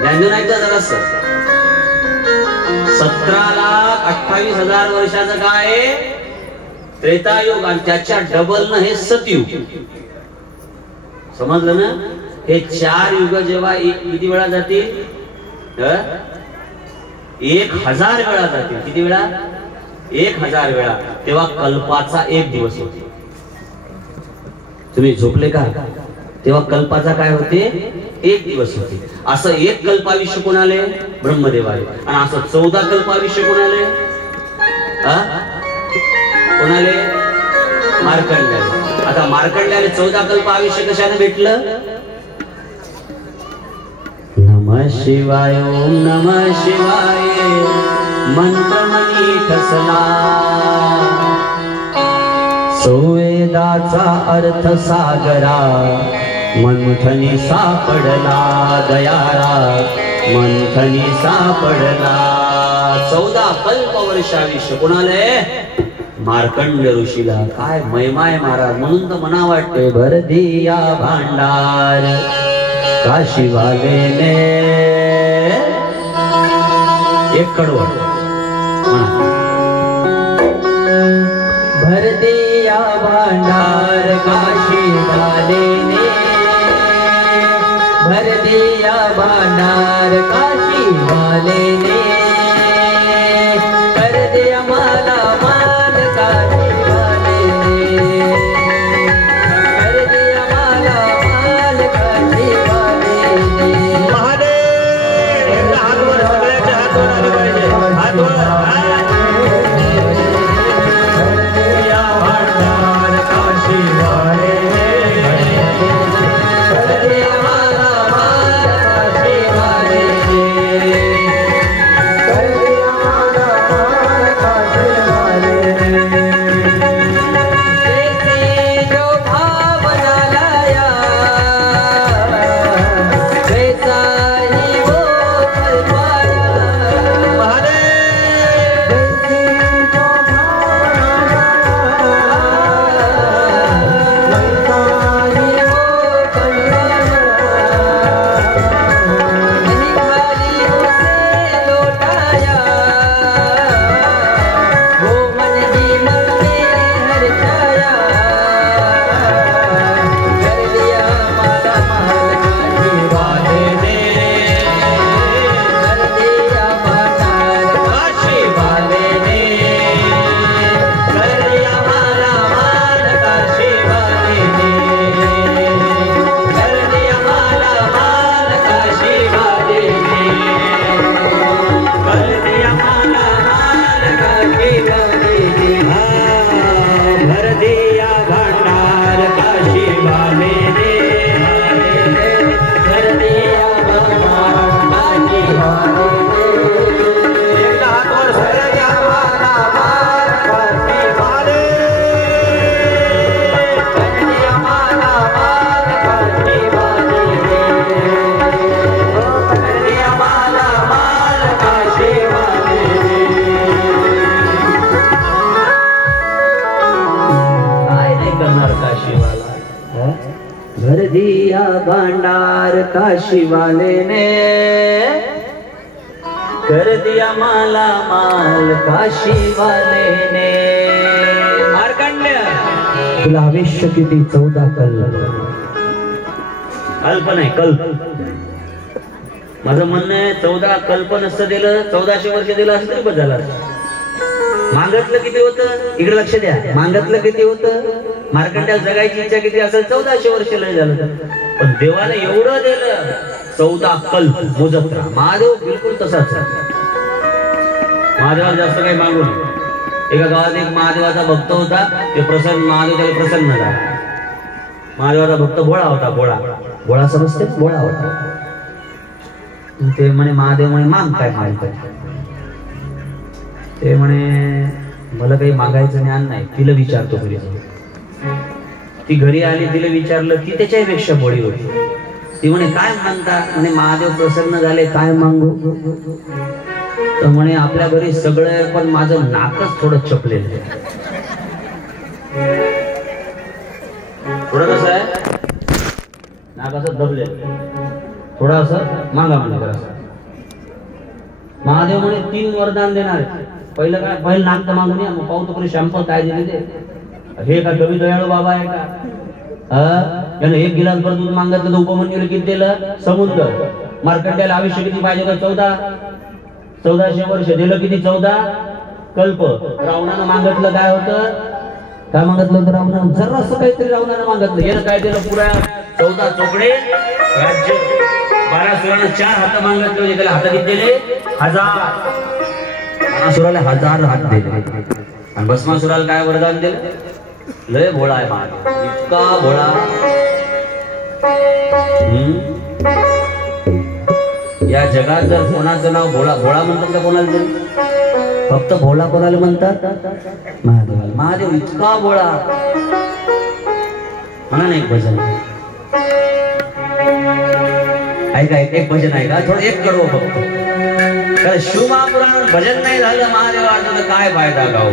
ध्यान ऐका जरा सर. 17,28,000 वर्षाचं काय आहे त्रेतायुग आणि त्याच्या डबल न हे सतयुग. समजलं ना. हे 4 युग जेव्हा किती वेळा जातील 1000 वेळा जातील. किती वेळा 1000 वेळा. तेव्हा कल्पाचा 1 दिवस होते. तुम्ही झोपले का तेव्हा कल्पाचा काय होते 1 दिवस होते. असं 1 कल्पाविष्य कोणाले ब्रह्मदेवाले आणि असं 14 कल्पाविष्य कोणाले कोणाले मार्कंड्याले. आता मार्कंड्याले 14 कल्पाविष्य कशाने भेटलं. नमः शिवाय ओम नमः शिवाय मंत्र मनी ठसला. संवेदाचा अर्थ सागरा मंथनी सापडला. दयाळा मंथनी सापडला. 14 कल्पवर्षाविष्य कोणाले मार्कंड ऋषीला. काय महिमाय महाराज. म्हणून तर मना वाटते भर दिया भांडार काशीवालेने. एक कडवं भर दिया भांडार काशीवालेने. भर दिया भांडार काशीवालेने. कर दिया माला माल काशीवालेने. कर दिया माला माल काशीवालेने. महादेव हातवर सगळ्याच्या हातवर आले पाहिजे. हातवर भांडार काशीवाले ने कर दिया माला माल काशीवाले ने. मार्कंड्य तुला आयुष्य किती 14 कल्प नाही कल्प. माझं म्हणणं आहे 14 कल्प नसतं दिलं 1400 वर्ष दिलं असं तरी बस झालं. मागतलं किती होतं इकडे लक्ष द्या. मागतलं किती होतं मार्कंड्याला जगायची इच्छा किती असेल 1400 वर्ष लय झालं. पण देवाला एवढं दिलं 14 कल्प मोजत राहा. महादेव बिलकुल तसाच. महादेवाला जास्त काही मागू नये. एका गावात एक महादेवाचा भक्त होता. ते प्रसन्न महादेव त्याला प्रसन्न झाला. महादेवाचा भक्त भोळा होता. भोळा समजते भोळा होता. ते म्हणे महादेव म्हणे माग काय मागताय. ते म्हणे मला काही मागायचं ज्ञान नाही. तिला विचारतो घरी. ती घरी आली तिला विचारलं ती त्याच्यापेक्षा भोळी होती. ती म्हणे काय मागता. म्हणे महादेव प्रसन्न झाले काय मागू. तर म्हणे आपल्या घरी सगळं आहे, पण माझं नाकच थोडं चपलेलं आहे. थोडं कसं आहे, नाक असं दबलेलं, थोडं असं मागा म्हणजे असं. महादेव म्हणे 3 वरदान देणार आहे. पहिलं काय, पहिलं नाक तर मागून या, मग पाहू तरी शॅम्पल काय दिले ते. हे का कमी दयाळू बाबा आहे का? त्यानं 1 गिलास भर दूध मागितलं तर उपमन्यूला किती दिलं? समुद्र. मार्कंड्याला आयुष्य किती पाहिजे का? 1400 वर्ष. दिलं किती? 14 कल्प. रावणानं मागितलं काय होतं? काय मागितलं होतं रावणानं? जरासं काहीतरी रावणानं मागितलं. यानं काय दिलं? पुऱ्या 14 चोकडे राज्य. 12 सुरानं 4 हात मागितले होते, त्याला हात किती दिले? 1000. बाणासुराला 1000 हात दिले. आणि भस्मासुराला काय वरदान दिलं? लय भोळा आहे महादेव, इतका भोळा. या जगात जर कोणाचं नाव भोळा भोळा म्हणतात का कोणाला तरी? फक्त भोळा कोणाला म्हणतात? महादेवाला. महादेव इतका भोळा. म्हणा ना एक भजन ऐका, एक भजन आहे का? थोडं एक करू फक्त. कारण शिवमहापुराण भजन नाही झालं महादेवाचं तर काय फायदा गाऊ.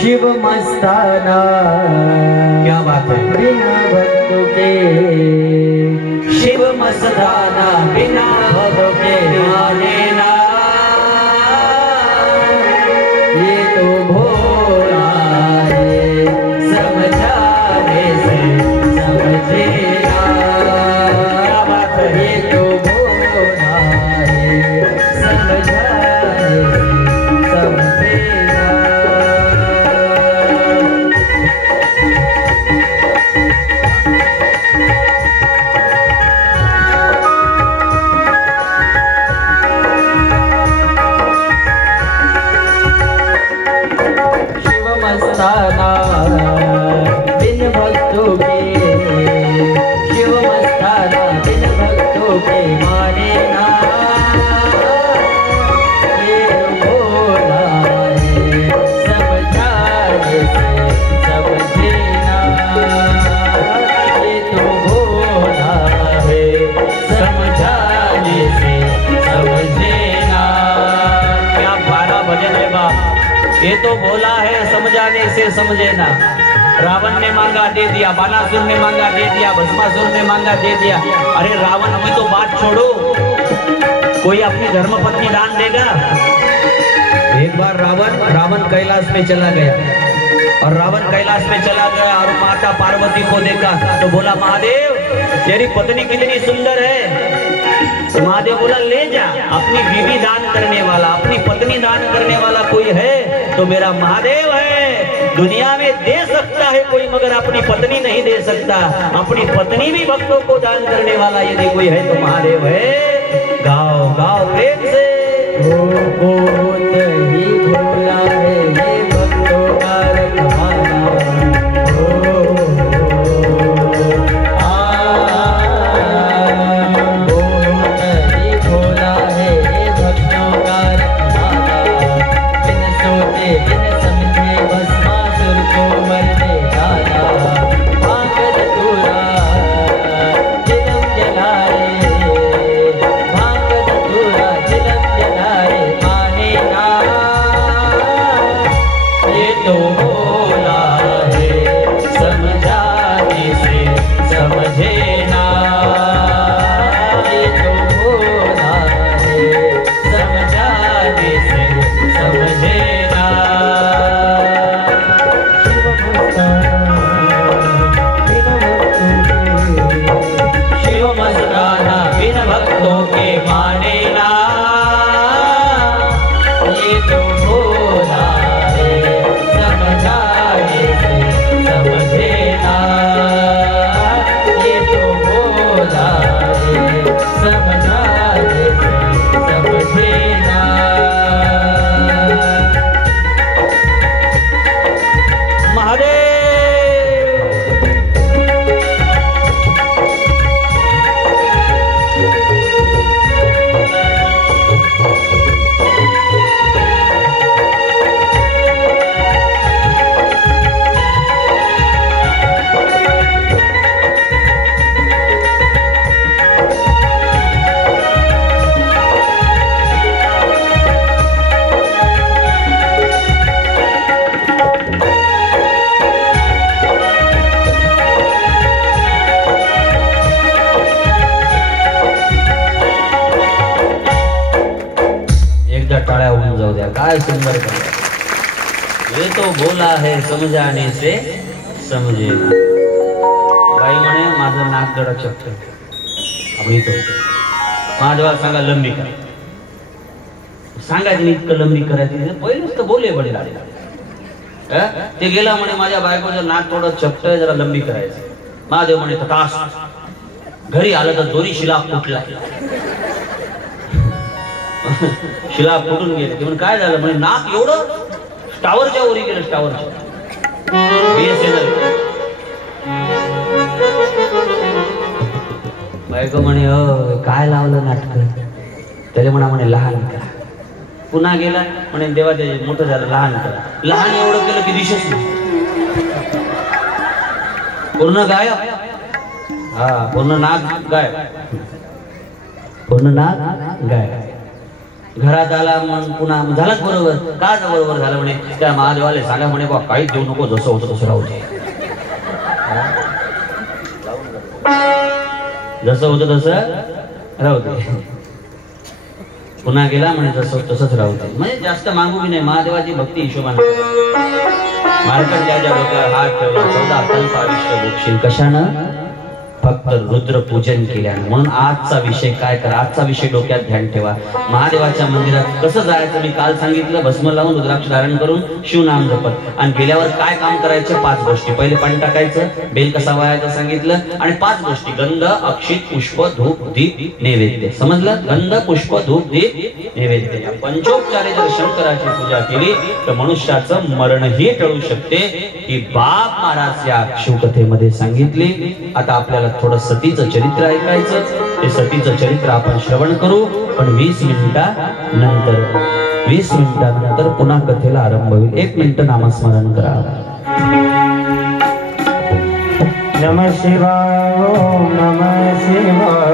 शिव मस्ताना क्या बात है. बिना भक्तों के, शिव मस्ताना बिना भक्तों के माने ना. ये तो भोला है, समझाने से समझेगा. क्या बात है. ये तो भोला है, समझाने से समझेगा. बिन भक्तों के, शिव मस्ताना बिन भक्तों के माने ना. ये भोला है, समझाने से समझे ना. ये तो भोला है, समझाने से समझे ना. क्या बारा भजन है बाप. ये तो भोला है, समझाने से समझे ना. रावण ने मांगा दे दिया, बानासुर ने मांगा दे दिया, भस्मासुर ने मांगा दे दिया. अरे रावण की तो बात छोड़ो, कोई अपनी धर्मपत्नी दान देगा? एक बार रावण कैलाश में चला गया, और रावण कैलाश में चला गया और माता पार्वती को देखा तो बोला, महादेव तेरी पत्नी कितनी सुंदर है. तो महादेव बोला, ले जा. अपनी बीवी दान करने वाला, अपनी पत्नी दान करने वाला कोई है तो मेरा महादेव है. दुनिया में दे सकता है कोई, मगर अपनी पत्नी नहीं दे सकता. अपनी पत्नी भी भक्तों को दान करने वाला यदि कोई है तो महादेव है. गाओ गाओ प्रेम से. बहुत ही भोला है ये भक्तों का रखवाला. बहुत ही भोला है ये भक्तों का रखवाला. बिन सोचे बिन समझे भस्मासुर को मरने डाला. भांग धतूरा चिलम जलाए, भांग धतूरा चिलम जलाए, माने काय सुंदर कथा. ये तो बोला है समझाने से समझे. बाई म्हणे माझं नाक जरा चक्क आपण इथं महादेवा सांगा लंबी करा. सांगायचं इतकं लंबी करायची पहिलेच तर बोले बडे लागले. ते गेला म्हणे माझ्या बायकोचं नाक थोडं चपटं जरा लंबी करायचं. महादेव म्हणे तास घरी आलं तर दोरी शिला फुटला. शिला फुटून गेले. म्हणून काय झालं म्हणे नाक एवढं टावरच्या वरी गेलं. टावरच्या BSNL. बायको म्हणे काय लावलं नाटक. त्याला म्हणे लहान करा. पुन्हा गेला म्हणे देवा ते मोठं झालं लहान करा. लहान एवढं केलं की दिशेच नाही. पूर्ण गायब. हा पूर्ण नाक गायब. पूर्ण नाक गायब. घरात आला मग पुन्हा झालंच बरोबर. का बरोबर झालं म्हणे त्या महादेवाला सांगा म्हणे बा काहीच देऊ नको जसं होतं तसं राहू दे. जसं होतं तसं राहू दे. पुन्हा गेला म्हणे जसं तसंच राहू दे. म्हणजे जास्त मागू बी नाही. महादेवाची भक्ती हिशोबाने. मार्कंड्याच्या डोक्यावर हात ठेवला 14 कल्प आयुष्य भोगशील. कशानं? फक्त रुद्र पूजन केल्यानं. म्हणून आजचा विषय काय करा. आजचा विषय डोक्यात ध्यान ठेवा. महादेवाच्या मंदिरात कसं जायचं मी काल सांगितलं. भस्म लावून रुद्राक्ष धारण करून शिवनाम जपत. आणि गेल्यावर काय काम करायचे 5 गोष्टी. पहिले पाणी टाकायचं. बेल कसा वायाचं सांगितलं. आणि 5 गोष्टी गंध अक्षित पुष्प धूप दीप नैवेद्य. समजलं? गंध पुष्प धूप दीप नैवेद्य या पंचोपचारे जर शंकराची पूजा केली तर मनुष्याचं मरणही टळू शकते. ही बाप महाराज या शिवकथेमध्ये सांगितली. आता आपल्याला थोडं सतीचं चरित्र ऐकायचं. ते सतीचं चरित्र आपण श्रवण करू. पण 20 मिनिटानंतर 20 मिनिटानंतर पुन्हा कथेला आरंभ होईल. 1 मिनिट नामस्मरण करा. नमः शिवाय. ओम नमः शिवाय.